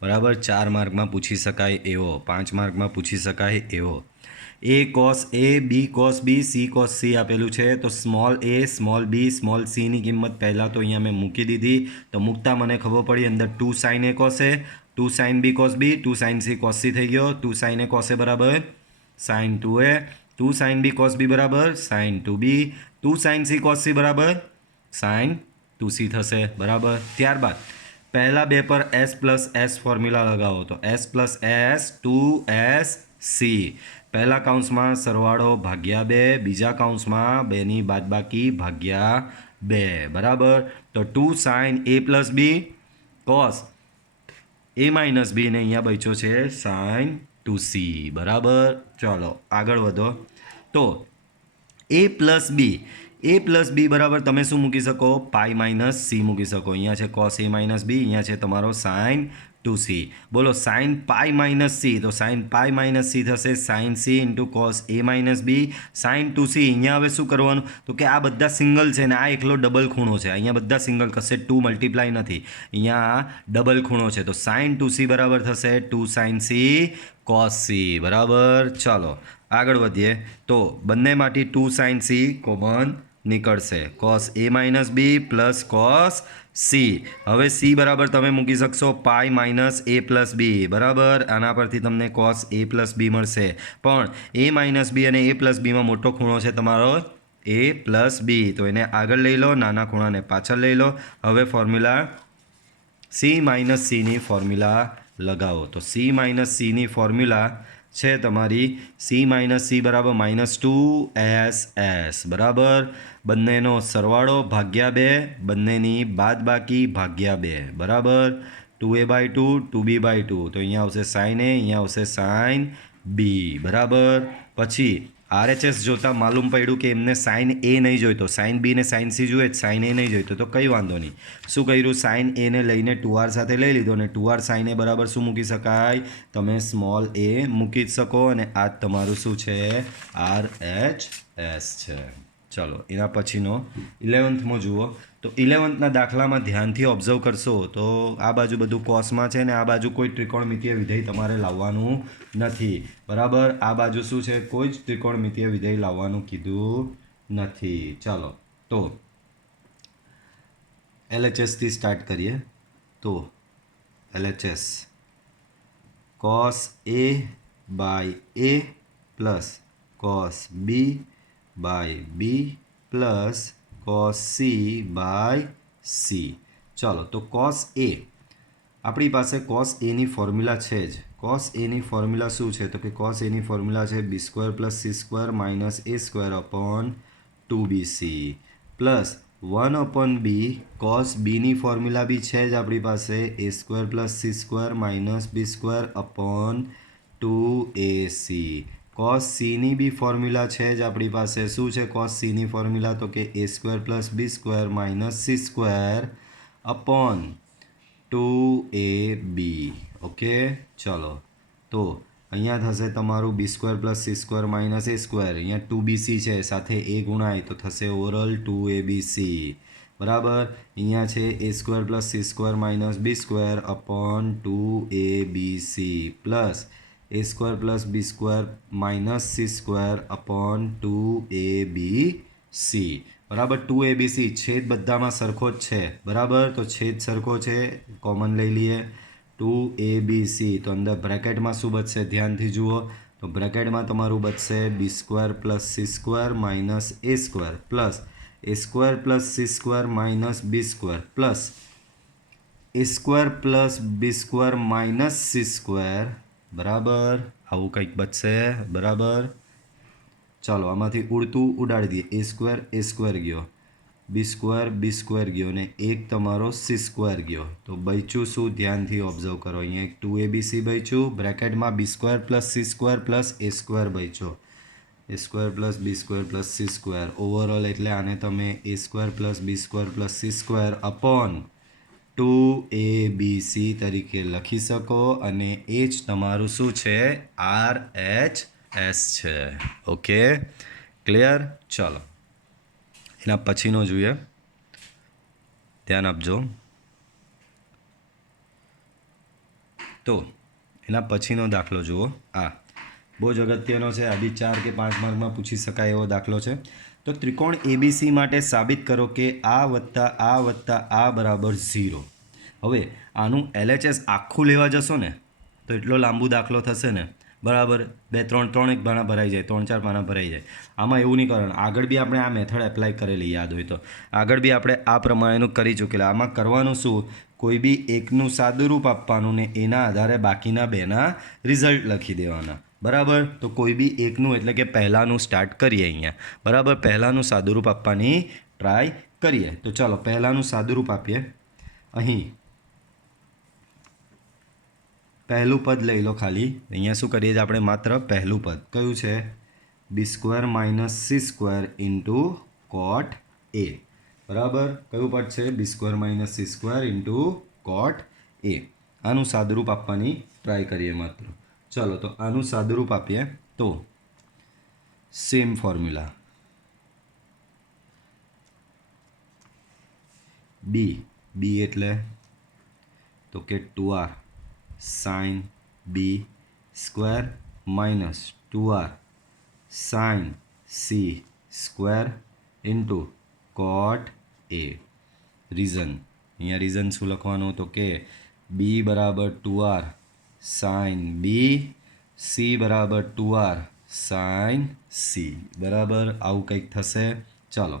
બરાબર. 4 માર્કમાં પૂછી શકાય એવો, 5 માર્કમાં પૂછી શકાય એવો. a cos a, b cos b, c cos c આપેલું છે. તો small a, small b, small c ની કિંમત પહેલાં તો અહીંયા મેં મૂકી દીધી. તો મૂકતા મને ખબર પડી અંદર 2 sin a cos a, 2 sin b cos b, 2 sin c cos c થઈ ગયો. 2 sin a cos a બરાબર sin 2a, 2 sin b cos b બરાબર sin 2b, 2 sin c cos c બરાબર sin 2c થશે બરાબર. ત્યારબાદ પહેલા બે પર s પ્લસ s ફોર્મ્યુલા લગાવો. તો s પ્લસ s 2sc. પહેલા કાઉન્સમાં સરવાળો ભાગ્યા 2, બીજા કાઉન્સમાં 2ની બાદબાકી ભાગ્યા 2 બરાબર. તો 2 sin a plus b cos a minus b ને અહીંયા બચ્યો છે sin 2c બરાબર. ચાલો આગળ વધો. તો a પ્લસ b બરાબર તમે શું મૂકી શકો? પાઈ માઇનસ c મૂકી શકો. અહીંયા છે cos a માઇનસ b, અહીંયા છે તમારો sin 2c. બોલો sin પાઈ માઇનસ c, તો sin પાઈ માઇનસ c થશે sin c into cos a minus b sin 2c. અહીંયા હવે શું કરવાનું? તો કે આ બધા સિંગલ છે ને આ એકલો ડબલ ખૂણો છે. અહીંયા બધા સિંગલ, કશે 2 મલ્ટીપ્લાય નથી, અહીંયા ડબલ ખૂણો છે. તો sin 2c બરાબર થશે 2 sin c cos c બરાબર. ચાલો આગળ વધીએ. તો બંનેમાંથી 2 sin c કોમન નીકળશે. cos a minus b plus cos c. હવે c બરાબર તમે મૂકી શકશો pi minus a plus b બરાબર. આના પરથી તમને cos a પ્લસ b મળશે. પણ a માઇનસ b અને a પ્લસ બીમાં મોટો ખૂણો છે તમારો a પ્લસ b, તો એને આગળ લઈ લો, નાના ખૂણાને પાછળ લઈ લો. હવે ફોર્મ્યુલા c માઇનસ cની ફોર્મ્યુલા લગાવો. તો c માઇનસ cની ફોર્મ્યુલા છે તમારી c માઇનસ c બરાબર -2ss બરાબર. બંનેનો સરવાળો ભાગ્યા 2, બંનેની બાદબાકી ભાગ્યા 2 બરાબર. 2a/2 2b/2. તો અહીંયા આવશે sin a, અહીંયા આવશે sin b બરાબર. પછી RHS જોતા માલુમ પડ્યું કે એમને sin a નહીં જોઈતો, sin b ને sin c જોઈએ, sin a નહીં જોઈતો. તો કંઈ વાંધો નહીં. શું કર્યું? sin a ને લઈને 2r સાથે લઈ લીધો અને 2r sin a બરાબર શું મૂકી શકાય? તમે સ્મોલ a મૂકી જ શકો. અને આ તમારું શું છે? RHS છે. ચલો એના પછીનો 11thમાં જુઓ. તો 11thના દાખલામાં ધ્યાનથી ઓબ્ઝર્વ કરશો તો આ બાજુ બધું કોસમાં છે ને આ બાજુ કોઈ ત્રિકોણમિતીય વિધેય તમારે લાવવાનું નથી બરાબર. આ બાજુ શું છે? કોઈ જ ત્રિકોણમિતીય વિધેય લાવવાનું કીધું નથી. ચાલો તો LHSથી સ્ટાર્ટ કરીએ. તો LHS cos a by a plus cos b by b plus cos c by c. ચાલો તો cos a આપણી પાસે cos a ની ફોર્મ્યુલા છે જ. cos a ની ફોર્મ્યુલા શું છે? તો કે cos a ની ફોર્મ્યુલા છે b² + c² - a² / 2BC plus 1/b cos બીની ફોર્મ્યુલા બી છે જ આપણી પાસે a² + c² - b² upon 2ac cos cની બી ફોર્મ્યુલા છે જ આપણી પાસે શું છે cos cની ફોર્મ્યુલા તો કે a² + b² - c² upon 2ab okay ચલો તો અહીંયા થશે તમારું b² + c² - a² અહીંયા 2bc છે સાથે a ગુણાય તો થશે ઓરલ 2abc બરાબર અહીંયા છે a² + c² - b² upon 2abc plus a² + b² - c² upon 2abc બરાબર 2abc છેદ બધામાં સરખો જ છે બરાબર તો છેદ સરખો છે કોમન લઈ લઈએ 2abc તો અંદર બ્રેકેટમાં શું બચશે ધ્યાનથી જુઓ તો બ્રેકેટમાં તમારું બચશે b² + c² - a² plus a² + c² - b² plus a² + b² - c² બરાબર આવું કંઈક બચશે બરાબર ચાલો આમાંથી ઉડતું ઉડાડી દઈએ a² ગયો b² ગયો ને એક તમારો c² ગયો તો બચ્યું શું ધ્યાનથી ઓબ્ઝર્વ કરો અહીંયા એક 2abc બચ્યું બ્રેકેટમાં b² + c² + a² બચ્યો a² + b² + c² overall એટલે આને તમે a² + b² + c² upon 2abc તરીકે લખી શકો અને એ જ તમારું શું છે RHS છે ઓકે ક્લિયર ચાલો એના પછીનો જોઈએ ધ્યાન આપજો તો એના પછીનો દાખલો જુઓ આ બહુ જ અગત્યનો છે આ બી 4 કે 5 માર્કમાં પૂછી શકાય એવો દાખલો છે તો ત્રિકોણ ABC માટે સાબિત કરો કે આ બરાબર 0 હવે આનું LHS આખું લેવા જશો ને તો એટલો લાંબુ દાખલો થશે ને બરાબર 3 એક પાના ભરાઈ જાય 3-4 પાના ભરાઈ જાય આમાં એવું નહીં કરવાનું આગળ બી આપણે આ મેથડ એપ્લાય કરેલી યાદ હોય તો આગળ બી આપણે આ પ્રમાણેનું કરી ચૂકેલા આમાં કરવાનું શું કોઈ બી એકનું સાદુરૂપ આપવાનું ને એના આધારે બાકીના બેના રિઝલ્ટ લખી દેવાના બરાબર તો કોઈ બી એકનું એટલે કે પહેલાંનું સ્ટાર્ટ કરીએ અહીંયા બરાબર પહેલાંનું સાદુરૂપ આપવાની ટ્રાય કરીએ તો ચાલો પહેલાંનું સાદુરૂપ આપીએ અહીં પહેલું પદ લઈ લો ખાલી અહીંયા શું કરીએ છીએ આપણે માત્ર પહેલું પદ કયું છે b² - c² cot a બરાબર કયું પદ છે b² - c² cot a આનું સાદુરૂપ આપવાની ટ્રાય કરીએ માત્ર ચલો તો આનું સાદુરૂપ આપીએ તો સેમ ફોર્મ્યુલા b એટલે તો કે 2r sin b² minus 2r sin c² cot a reason અહીંયા રીઝન શું લખવાનું તો કે b બરાબર 2r sin b c બરાબર 2r sin c બરાબર આવું કંઈક થશે ચાલો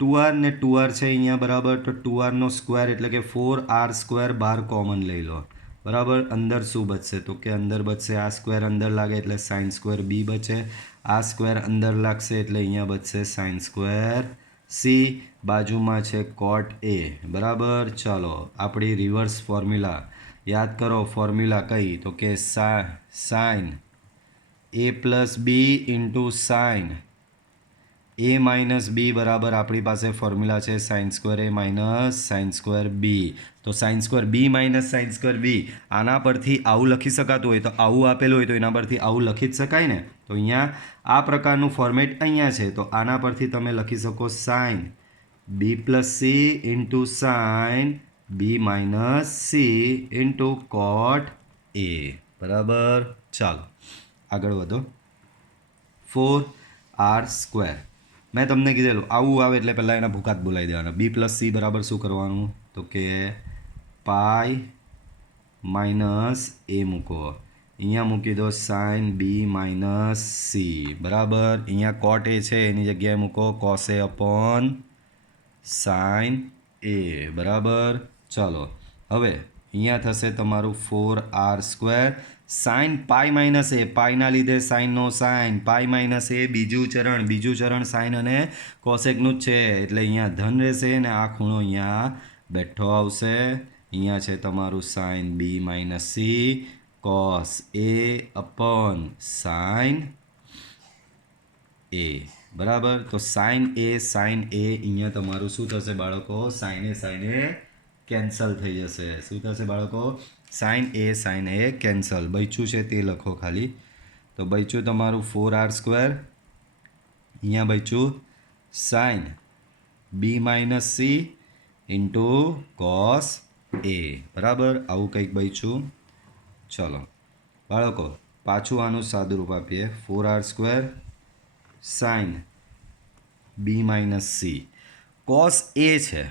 2r ને 2r છે અહીંયા બરાબર તો 2rનો સ્ક્વેર એટલે કે 4r² બહાર કોમન લઈ લો બરાબર અંદર શું બચશે તો કે અંદર બચશે આ સ્ક્વેર અંદર લાગે એટલે sin² b બચે આ સ્ક્વેર અંદર લાગશે એટલે અહીંયા બચશે sin² c બાજુમાં છે cot a બરાબર ચાલો આપણી રિવર્સ ફોર્મ્યુલા યાદ કરો ફોર્મ્યુલા કઈ તો કે sin a + b sin a minus b બરાબર આપણી પાસે ફોર્મ્યુલા છે sin² a - sin² b તો sin² b - sin² b આના પરથી આવું લખી શકાતું હોય તો આવું આપેલું હોય તો એના પરથી આવું લખી જ શકાય ને તો અહીંયા આ પ્રકારનું ફોર્મેટ અહીંયા છે તો આના પરથી તમે લખી શકો sin b + c sin b - c cot a બરાબર ચાલો આગળ વધો 4r² મેં તમને કીધેલું આવું આવે એટલે પહેલાં એના ભૂકાત બોલાવી દેવાના b + c બરાબર શું કરવાનું તો કે પાઈ માઇનસ એ મૂકો અહીંયા મૂકી દો sin b - c બરાબર અહીંયા cot a છે એની જગ્યાએ મૂકો cos a upon sin a બરાબર ચાલો હવે અહીંયા થશે તમારું 4r². સાઇન પાઈ માઇનસ એ, પાઈના લીધે સાઇનનો સાઇન, પાઈ માઇનસ એ બીજું ચરણ સાઇન અને કોસેકનું જ છે એટલે અહીંયા ધન રહેશે ને આ ખૂણો અહીંયા બેઠો આવશે. અહીંયા છે તમારું sine B minus C cos A upon sine A. બરાબર. તો સાઇન એ અહીંયા તમારું શું થશે બાળકો? સાઇન એ કેન્સલ થઈ જશે. શું થશે બાળકો? Sign A cancel. બચ્યું છે તે લખો ખાલી. તો બચ્યું તમારું 4r². અહીંયા બચ્યું sine B minus C into cos A. બરાબર. આવું કંઈક બચ્યું. ચલો બાળકો પાછું આનું સાદુરૂપ આપીએ. 4r² sine B minus C cos A છે.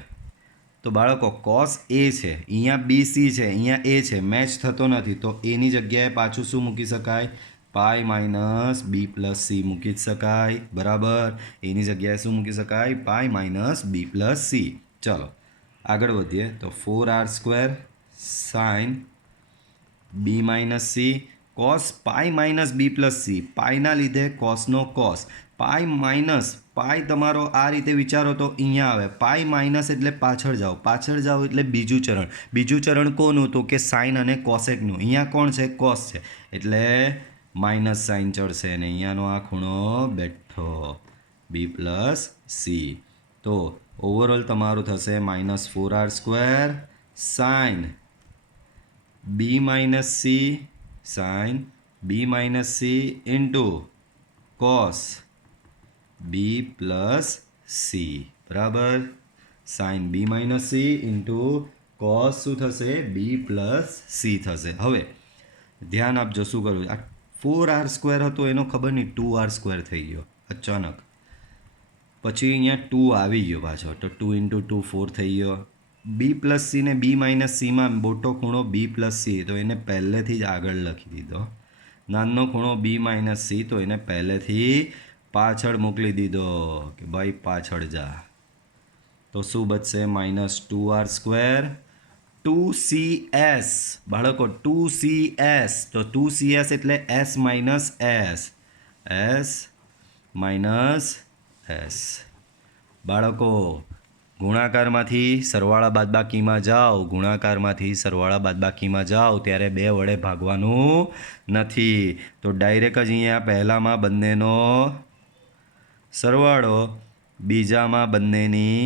તો બાળકો કોસ એ છે, અહીંયા બી સી છે, અહીંયા એ છે, મેચ થતો નથી તો એની જગ્યાએ પાછું શું મૂકી શકાય? Pi minus B plus C મૂકી જ શકાય. બરાબર. એની જગ્યાએ શું મૂકી શકાય? Pi minus B plus C. ચલો આગળ વધીએ. તો 4r² sine B minus C cos pi minus B plus C. પાઈના લીધે કોસનો કોસ. પાઈ માઇનસ પાઈ તમારો આ રીતે વિચારો તો અહીંયા આવે. પાઈ માઇનસ એટલે પાછળ જાઓ એટલે બીજું ચરણ કોનું? તો કે સાઇન અને કોસેકનું. અહીંયા કોણ છે? કોસ છે એટલે માઇનસ સાઇન ચડશે અને અહીંયાનો આ ખૂણો બેઠો બી પ્લસ સી. તો ઓવરઓલ તમારું થશે -4r² sine B minus C into cos B plus C. બરાબર. Sine B minus C into cos શું થશે? બી પ્લસ સી થશે. હવે ધ્યાન આપજો શું કરું. આ 4r² હતો એનો ખબર નહીં 2r² થઈ ગયો અચાનક. પછી અહીંયા 2 આવી ગયો પાછો તો 2 × 2 4 થઈ ગયો. બી પ્લસ સી ને બી માઇનસ સીમાં મોટો ખૂણો બી પ્લસ સી તો એને પહેલેથી જ આગળ લખી દીધો. નાનો ખૂણો બી માઇનસ સી તો એને પહેલેથી પાછળ મોકલી દીધો કે ભાઈ પાછળ જા. તો શું બચશે? -2r². 2cs બાળકો 2cs. તો 2cs એટલે s માઇનસ s. બાળકો ગુણાકારમાંથી સરવાળા બાદબાકીમાં જાઓ ત્યારે 2 વડે ભાગવાનું નથી. તો ડાયરેક્ટ જ અહીંયા પહેલામાં બંનેનો સરવાળો, બીજામાં બંનેની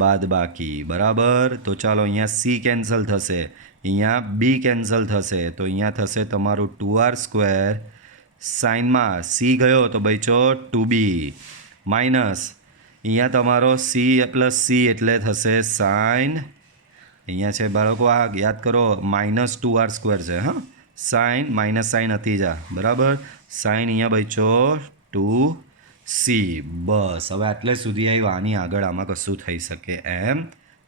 બાદબાકી. બરાબર. તો ચાલો અહીંયા સી કેન્સલ થશે, અહીંયા બી કેન્સલ થશે તો અહીંયા થશે તમારું 2r². સાઇનમાં સી ગયો તો બચ્યો 2b માઇનસ અહીંયા તમારો સી પ્લસ સી એટલે થશે સાઇન. અહીંયા છે બાળકો આ યાદ કરો -2r² છે. હા સાઇન માઇનસ સાઇન હતી જા. બરાબર. સાઇન અહીંયા બચ્યો 2c. બસ હવે આટલે સુધી આવ્યું. આની આગળ આમાં કશું થઈ શકે એમ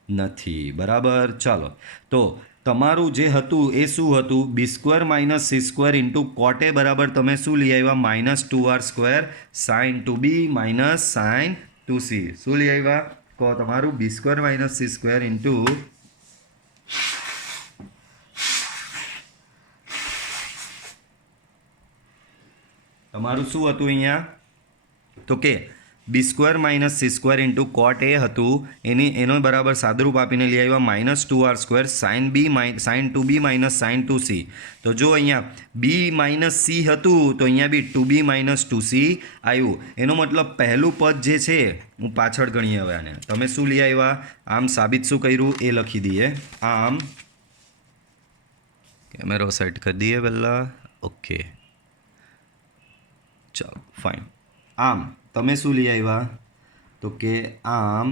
નથી. બરાબર. ચાલો તો તમારું જે હતું એ શું હતું? b² - c² ઇન્ટુ કોટ એ બરાબર તમે શું લઈ આવ્યા? -2r² sign 2b minus sine 2c. શું લઈ આવ્યા? કહો તમારું b² - c² ઇન્ટુ તમારું શું હતું અહીંયા? તો કે b² - c² ઇન્ટુ કોટ એ હતું એનો બરાબર સાદુરૂપ આપીને લઈ આવ્યા -2r² sign 2b minus sine 2c. તો જો અહીંયા b માઇનસ સી હતું તો અહીંયા બી 2b માઇનસ 2c આવ્યું. એનો મતલબ પહેલું પદ જે છે હું પાછળ ગણી હવે આને તમે શું લઈ આવ્યા? આમ સાબિત શું કર્યું એ લખી દઈએ. આમ કેમેરો સેટ કરી દઈએ પહેલાં. ઓકે ચાલો ફાઇન. આમ તમે શું લઈ આવ્યા? તો કે આમ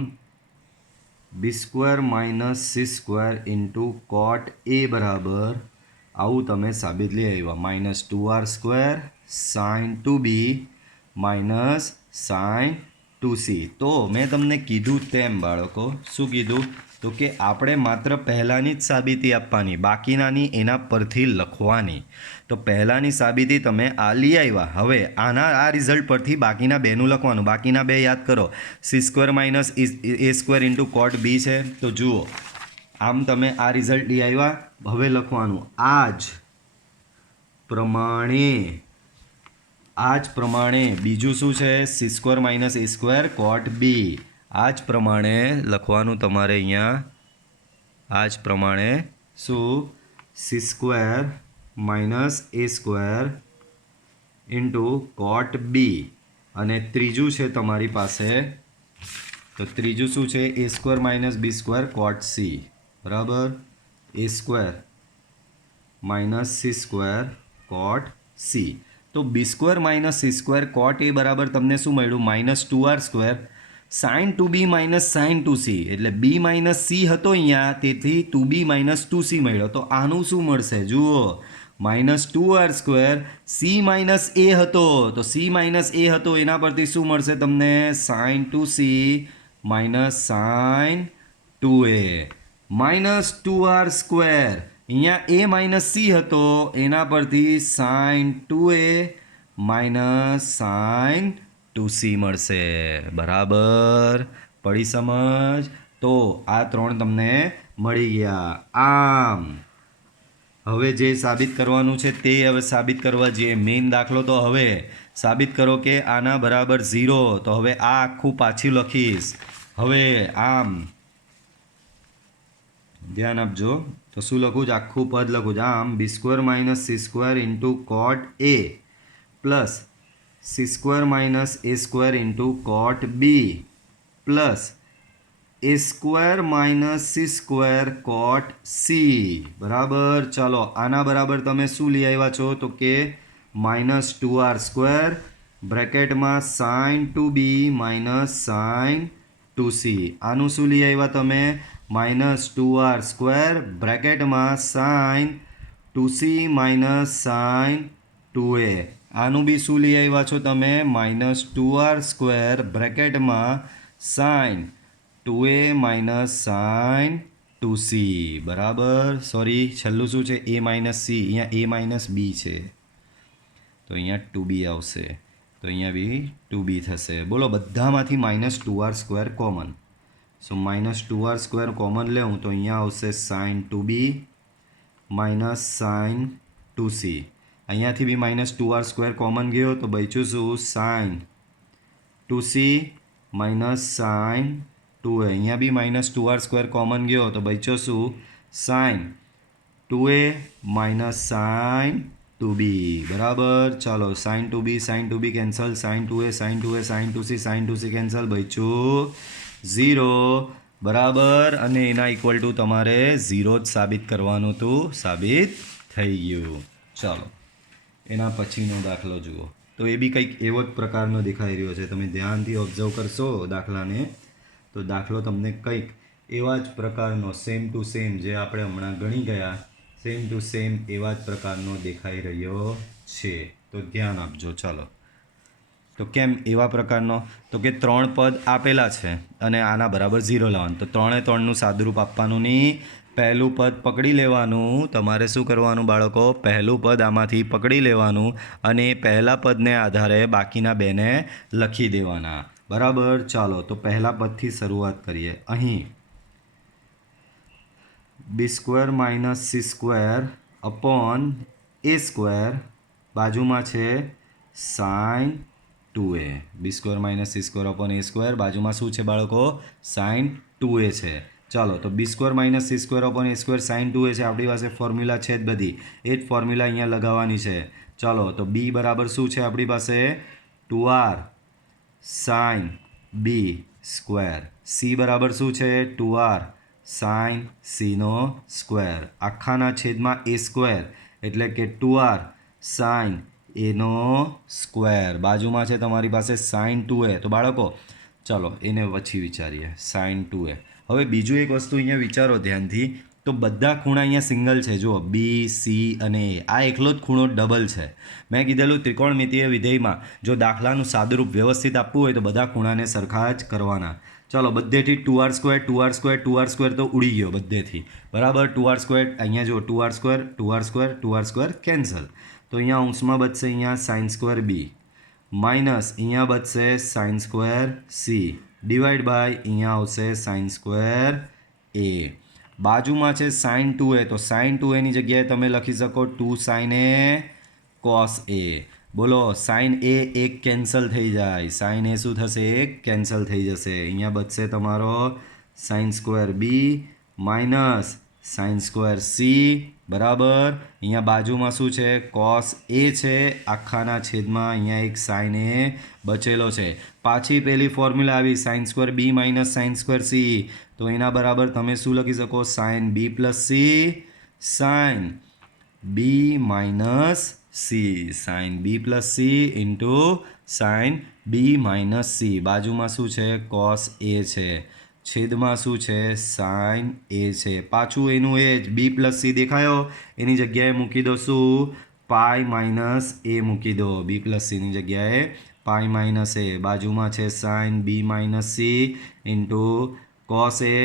b² - c² ઇન્ટુ કોટ એ બરાબર આવું તમે સાબિત લઈ આવ્યા -2r² sign 2b minus sine 2c. તો મેં તમને કીધું તેમ બાળકો શું કીધું? તો કે આપણે માત્ર પહેલાંની જ સાબિતી આપવાની, બાકીનાની એના પરથી લખવાની. તો પહેલાંની સાબિતી તમે આ લઈ આવ્યા. હવે આ રિઝલ્ટ પરથી બાકીના બેનું લખવાનું. બાકીના બે યાદ કરો. c² - a² ઇન્ટુ કોટ બી છે. તો જુઓ આમ તમે આ રિઝલ્ટ લઈ આવ્યા. હવે લખવાનું આ જ પ્રમાણે બીજું શું છે? C square minus A square કોટ બી. આ જ પ્રમાણે લખવાનું તમારે અહીંયા. આ જ પ્રમાણે શું? C square minus A square into cot બી. અને ત્રીજું છે તમારી પાસે, તો ત્રીજું શું છે? A square minus B square cot C. બરાબર? એ square minus C square cot C. તો B square minus C square કોટ એ બરાબર તમને શું મળ્યું? -2r square sign 2b minus sine 2c. એટલે બી માઇનસ સી હતો અહીંયા, તેથી 2b માઇનસ 2c મળ્યો. તો આનું શું મળશે? જુઓ, -2r સ્ક્વેર સી માઇનસ એ હતો, તો સી માઇનસ એ હતો એના પરથી શું મળશે તમને? Sign 2c minus sine 2a. -2r square અહીંયા એ માઇનસ સી હતો એના પરથી sign 2a minus sine 2c મળશે. બરાબર? પડી સમજ? તો આ 3 તમને મળી ગયા. આમ હવે જે સાબિત કરવાનું છે તે હવે સાબિત કરવા જઈએ. મેઇન દાખલો તો હવે સાબિત કરો કે આના બરાબર 0. તો હવે આ આખું પાછું લખીશ. હવે આમ ધ્યાન આપજો. તો શું લખું છું? આખું પદ લખું છું. આમ B square minus C square into cot A plus C square minus A square into cot B plus A square minus C square cot C. બરાબર? ચાલો આના બરાબર તમે શું લઈ આવ્યા છો? તો કે -2r સ્ક્વેર બ્રેકેટમાં sine 2b minus sine 2c. આનું શું લઈ આવ્યા તમે? -2r સ્ક્વેર બ્રેકેટમાં sine 2c minus sine 2a. આનું બી શું લઈ આવ્યા છો તમે? -2r સ્ક્વેર બ્રેકેટમાં sine 2a minus sine 2c. બરાબર? સોરી, છેલ્લું શું છે? a minus C. અહીંયા a માઇનસ બી છે, તો અહીંયા 2b આવશે. તો અહીંયા બી 2b થશે. બોલો, બધામાંથી -2r સ્ક્વેર કોમન. સો -2r સ્ક્વેર કોમન લેવું તો અહીંયા આવશે sign 2b minus sine 2c. અહીંયાથી બી -2r સ્ક્વેર કોમન ગયો તો બચ્યું શું? Sine 2c minus sine 2a. અહીંયા બી -2r સ્ક્વેર કોમન ગયો તો બચ્યો શું? Sine 2a minus sine 2b. બરાબર? ચાલો, sine 2b cancel, sine 2a sine 2a sine 2c sine 2c cancel, બચ્યું 0. બરાબર? અને એના ઇક્વલ ટુ તમારે 0 જ સાબિત કરવાનું હતું. સાબિત થઈ ગયું. ચાલો એના પછીનો દાખલો જુઓ. તો એ બી કંઈક એવો જ પ્રકારનો દેખાઈ રહ્યો છે. તમે ધ્યાનથી ઓબ્ઝર્વ કરશો દાખલાને તો દાખલો તમને કંઈક એવા જ પ્રકારનો સેમ ટુ સેમ જે આપણે હમણાં ગણી ગયા સેમ ટુ સેમ એવા જ પ્રકારનો દેખાઈ રહ્યો છે. તો ધ્યાન આપજો. ચાલો, તો કેમ એવા પ્રકારનો? તો કે 3 પદ આપેલા છે અને આના બરાબર 0 લાવવાનું. તો 3 એ 3નું સાદુરૂપ આપવાનું નહીં. પહેલું પદ પકડી લેવાનું. તમારે શું કરવાનું બાળકો? પહેલું પદ આમાંથી પકડી લેવાનું અને પહેલા પદને આધારે બાકીના બેને લખી દેવાના. બરાબર? ચાલો, તો પહેલા પદથી શરૂઆત કરીએ. અહીં B square minus C square upon A square, બાજુમાં છે sine 2a. B square minus C square upon A square, બાજુમાં શું છે બાળકો? સાઇન 2a છે. ચાલો, તો B square minus C square upon A square sine 2a છે. આપણી પાસે ફોર્મ્યુલા છે જ બધી, એ જ ફોર્મ્યુલા અહીંયા લગાવવાની છે. ચાલો, તો બી બરાબર શું છે આપણી પાસે? 2r સાઇન બી સ્ક્વેર. સી બરાબર શું છે? 2r સાઇન સીનો સ્ક્વેર આખાના છેદમાં એ સ્ક્વેર, એટલે કે 2r સાઇન એનો સ્ક્વેર. બાજુમાં છે તમારી પાસે સાઇન 2a. તો બાળકો ચાલો એને પછી વિચારીએ. Sign 2a. હવે બીજું એક વસ્તુ અહીંયા વિચારો ધ્યાનથી. તો બધા ખૂણા અહીંયા સિંગલ છે. જુઓ, બી સી અને એ. આ એકલો જ ખૂણો ડબલ છે. મેં કીધેલું ત્રિકોણમિતીય વિધેયમાં જો દાખલાનું સાદુરૂપ વ્યવસ્થિત આપવું હોય તો બધા ખૂણાને સરખા જ કરવાના. ચાલો, બધેથી 2r square 2r square 2r square તો ઉડી ગયો બધેથી. બરાબર? 2r સ્ક્વેર અહીંયા જુઓ, 2r square 2r square 2r square cancel. તો અહીંયા અંશમાં બચશે અહીંયા સાઇન સ્ક્વેર બી માઇનસ અહીંયા બચશે sine square C divide by અહીંયા આવશે સાઇન સ્ક્વેર એ. બાજુમાં છે સાઇન 2a, તો સાઇન 2aની જગ્યાએ તમે લખી શકો 2 sin a cos a. બોલો સાઇન એ એક કેન્સલ થઈ જાય, સાઇન એ શું થશે? એક કેન્સલ થઈ જશે. અહીંયા બચશે તમારો sign square B minus sine square C, બરાબર. અહીંયા બાજુમાં શું છે? કોસ એ છે, આખાના છેદમાં અહીંયા એક સાઇન એ બચેલો છે. પાછી પેલી ફોર્મ્યુલા આવી sine square B minus sine square C, તો એના બરાબર તમે શું લખી શકો? Sine B plus C sine B minus C, sine B plus C into sine B minus C. બાજુમાં શું છે? કોસ એ છે, છેદમાં શું છે? સાઇન એ છે. પાછું એનું એ જ બી પ્લસ સી દેખાયો, એની જગ્યાએ મૂકી દો શું? પાઈ માઇનસ એ મૂકી દો. બી પ્લસ સીની જગ્યાએ પાઈ માઇનસ એ. બાજુમાં છે sine B minus C into cos A,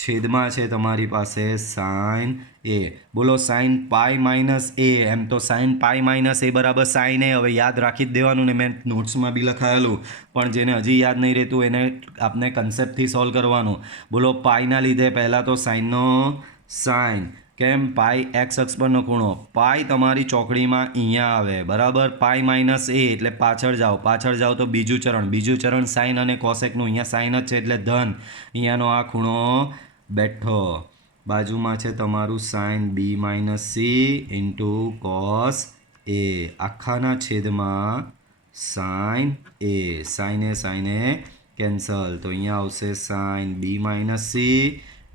છેદમાં છે તમારી પાસે સાઇન એ. બોલો સાઇન પાઈ માઇનસ એ, એમ તો સાઇન પાઈ માઇનસ એ બરાબર સાઇન એ. હવે યાદ રાખી જ દેવાનું ને, મેં નોટ્સમાં બી લખાયેલું, પણ જેને હજી યાદ નહીં રહેતું એને આપણે કન્સેપ્ટથી સોલ્વ કરવાનું. બોલો પાઈના લીધે પહેલાં તો સાઇનનો સાઇન, કેમ? પાઈ એક્સ અક્ષ પરનો ખૂણો, પાઈ તમારી ચોકડીમાં અહીંયા આવે, બરાબર. પાઈ માઇનસ એ એટલે પાછળ જાઓ તો બીજું ચરણ સાઇન અને કોસેકનું, અહીંયા સાઇન જ છે એટલે ધન, અહીંયાનો આ ખૂણો બેઠો. બાજુમાં છે તમારું sine B minus C into cos A, આખાના છેદમાં sine A. Sine A cancel, તો અહીંયા આવશે sine B minus C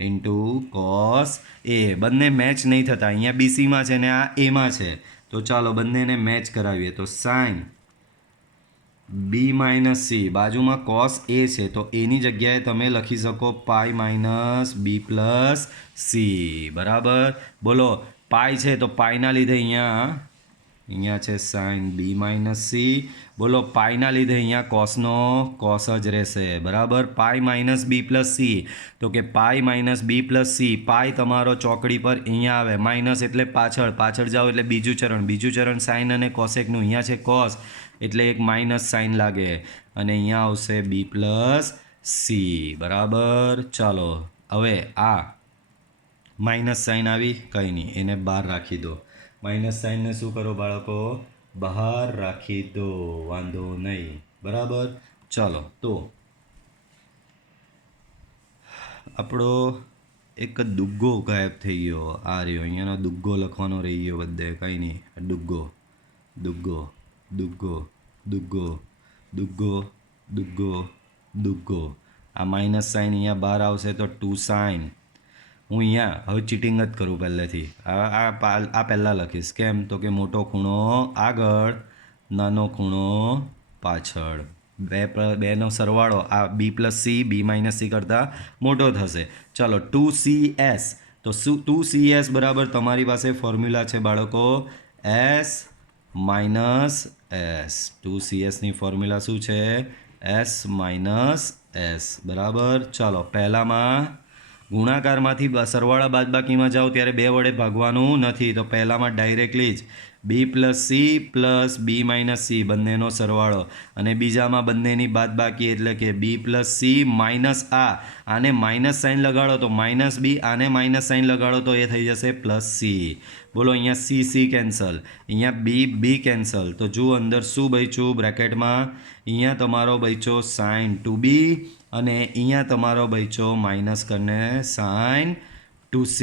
into cos A. બંને મેચ નહીં થતા, અહીંયા બીસીમાં છે ને આ એમાં છે, તો ચાલો બંનેને મેચ કરાવીએ. તો સાઇન બી માઇનસ સી, બાજુમાં કોસ એ છે તો એની જગ્યાએ તમે લખી શકો pi minus B plus C, બરાબર. બોલો પાઈ છે તો પાઈના લીધે અહીંયા છે સાઇન બી માઇનસ સી. બોલો પાઈના લીધે અહીંયા કોસનો કોસ જ રહેશે, બરાબર. પાઈ માઇનસ બી પ્લસ સી, તો કે પાઈ માઇનસ બી પ્લસ સી. પાઈ તમારો ચોકડી પર અહીંયા આવે, માઇનસ એટલે પાછળ જાઓ એટલે બીજું ચરણ સાઇન અને કોસેકનું, અહીંયા છે કોસ એટલે એક માઇનસ સાઇન લાગે, અને અહીંયા આવશે બી પ્લસ સી, બરાબર. ચાલો હવે આ માઇનસ સાઇન આવી, કંઈ નહીં, એને બહાર રાખી દો. માઇનસ સાઇનને શું કરો બાળકો? બહાર રાખી દો, વાંધો નહીં, બરાબર. ચાલો તો આપણો એક દુગ્ગો ગાયબ થઈ ગયો, આ રહ્યો, અહીંયાનો દુગ્ગો લખવાનો રહી ગયો બધે, કંઈ નહીં. દુગ્ગો દુગ્ગો દુગ્ગો દુગ્ગો દુગ્ગો દુગ્ગો દુગ્ગો. આ માઇનસ સાઇન અહીંયા બહાર આવશે તો 2 સાઇન. હું અહીંયા હવે ચીટિંગ જ કરું પહેલેથી, આ પહેલાં લખીશ. કેમ? તો કે મોટો ખૂણો આગળ, નાનો ખૂણો પાછળ, બેનો સરવાળો આ B plus C B minus C કરતાં મોટો થશે. ચાલો 2CS, તો શું 2CS બરાબર તમારી પાસે ફોર્મ્યુલા છે બાળકો S માઇનસ એસ. 2CSની ફોર્મ્યુલા શું છે? S માઇનસ એસ, બરાબર. ચાલો પહેલામાં ગુણાકારમાંથી સરવાળા બાદબાકીમાં જાઓ ત્યારે 2 વડે ભાગવાનું નથી, તો પહેલામાં ડાયરેક્ટલી જ બી plus C plus B minus C બંનેનો સરવાળો, અને બીજામાં બંનેની બાદબાકી એટલે કે બી પ્લસ સી માઇનસ આને માઇનસ સાઇન લગાડો તો માઇનસ બી, આને માઇનસ સાઇન લગાડો તો એ થઈ જશે પ્લસ સી. બોલો અહીંયા સી કેન્સલ, અહીંયા બી કેન્સલ, તો જુઓ અંદર શું બચ્યું બ્રેકેટમાં? અહીંયા તમારો બચ્યો સાઇન 2b અને અહીંયા તમારો બચ્યો માઇનસ કરીને સાઇન 2c,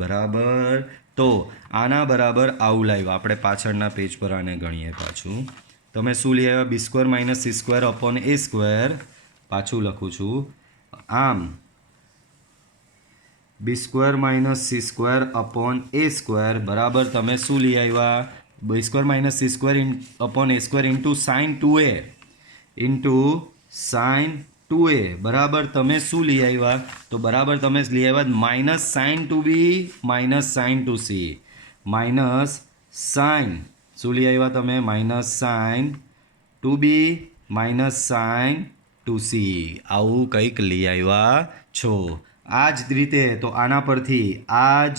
બરાબર. તો આના બરાબર આવું લાવ્યું, આપણે પાછળના પેજ પર આને ગણીએ પાછું. તમે શું લઈ આવ્યા? B square minus C square upon A square. પાછું લખું છું, આમ B square minus C square upon A square બરાબર તમે શું લઈ આવ્યા? B square minus C square upon A square into sine 2a into sine 2a, બરાબર તમે શું લઈ આવ્યા? તો બરાબર તમે લઈ આવ્યા minus sine 2b minus sine 2c, minus sign શું લઈ આવ્યા તમે? Minus sine 2b minus sine 2c, આવું કંઈક લઈ આવ્યા છો. આ જ રીતે તો આના પરથી આ જ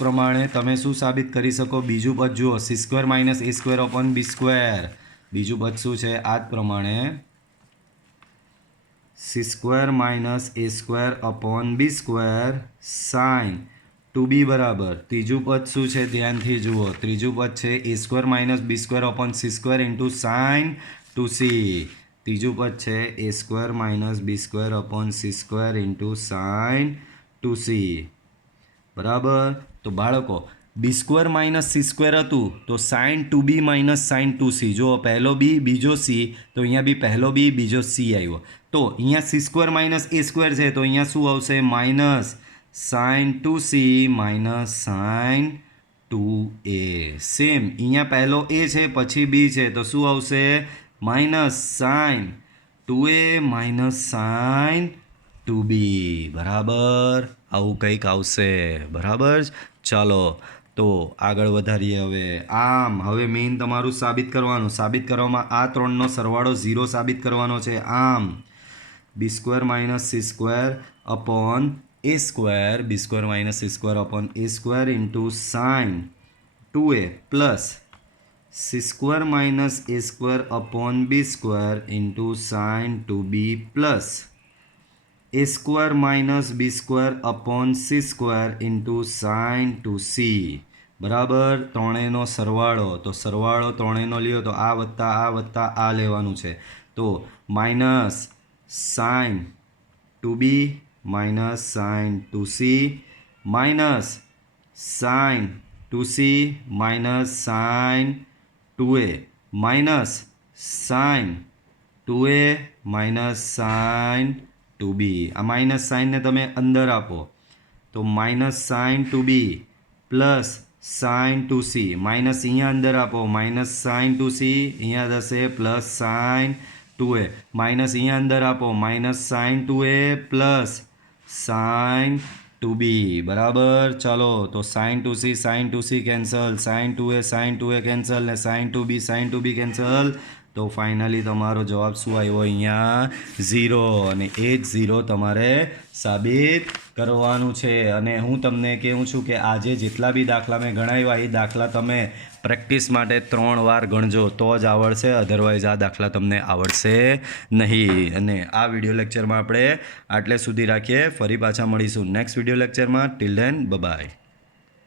પ્રમાણે તમે શું સાબિત કરી શકો? બીજું પદ જુઓ, C square minus A square upon B square. બીજું પદ શું છે? આ જ પ્રમાણે C square minus A square upon B square sign 2b બરાબર ત્રીજું પદ શું છે ધ્યાનથી જુઓ. ત્રીજું પદ છે A square minus B square upon C square into sine 2c. ત્રીજું પદ છે A square minus B square upon C square into sine 2c. બરાબર. તો બાળકો B square minus C square હતું તો sign 2b minus sine 2c. જો પહેલો બી બીજો સી તો અહીંયા બી પહેલો બી બીજો સી આવ્યો. તો અહીંયા C square minus A square છે તો અહીંયા શું આવશે minus sine 2c minus sine 2a. Same અહીંયા પહેલો એ છે પછી બી છે તો શું આવશે minus sine 2a minus sine 2b. બરાબર આવું કંઈક આવશે. બરાબર ચાલો તો આગળ વધારીએ. હવે મેઇન તમારું સાબિત કરવાનું. સાબિત કરવામાં આ ત્રણનો સરવાળો 0 સાબિત કરવાનો છે. આમ B square minus C square upon A square B square minus C square upon A square into sine 2a plus C square minus A square upon B square into sine 2b plus A square minus B square upon C square into sine 2c. બરાબર. ત્રણેયનો સરવાળો. તો સરવાળો ત્રણેયનો લ્યો તો આ વત્તા આ લેવાનું છે. તો minus sine 2b minus sine 2c minus sine 2c minus sine 2a minus sine 2a minus sine 2b. આ માઇનસ સાઇનને તમે અંદર આપો તો minus sine 2b plus sine 2c minus અહીંયા અંદર આપો માઇનસ સાઇન 2c અહીંયા થશે પ્લસ સાઇન 2a માઇનસ અહીંયા અંદર આપો minus sine 2a plus sign 2b. બરાબર. ચાલો તો sine 2c cancel, sine 2a cancel ને સાઇન 2b કેન્સલ. તો ફાઇનલી તમારો જવાબ શું આવ્યો અહીંયા 0. અને એ જ 0 તમારે સાબિત કરવાનું છે. અને હું તમને કહું છું કે આજે જેટલા બી દાખલા મેં ગણાવ્યા એ દાખલા તમે પ્રેક્ટિસ માટે 3 વાર ગણજો તો જ આવડશે, અધરવાઇઝ આ દાખલા તમને આવડશે નહીં. અને આ વિડીયો લેક્ચરમાં આપણે આટલે સુધી રાખીએ. ફરી પાછા મળીશું નેક્સ્ટ વિડીયો લેક્ચરમાં. Till then by.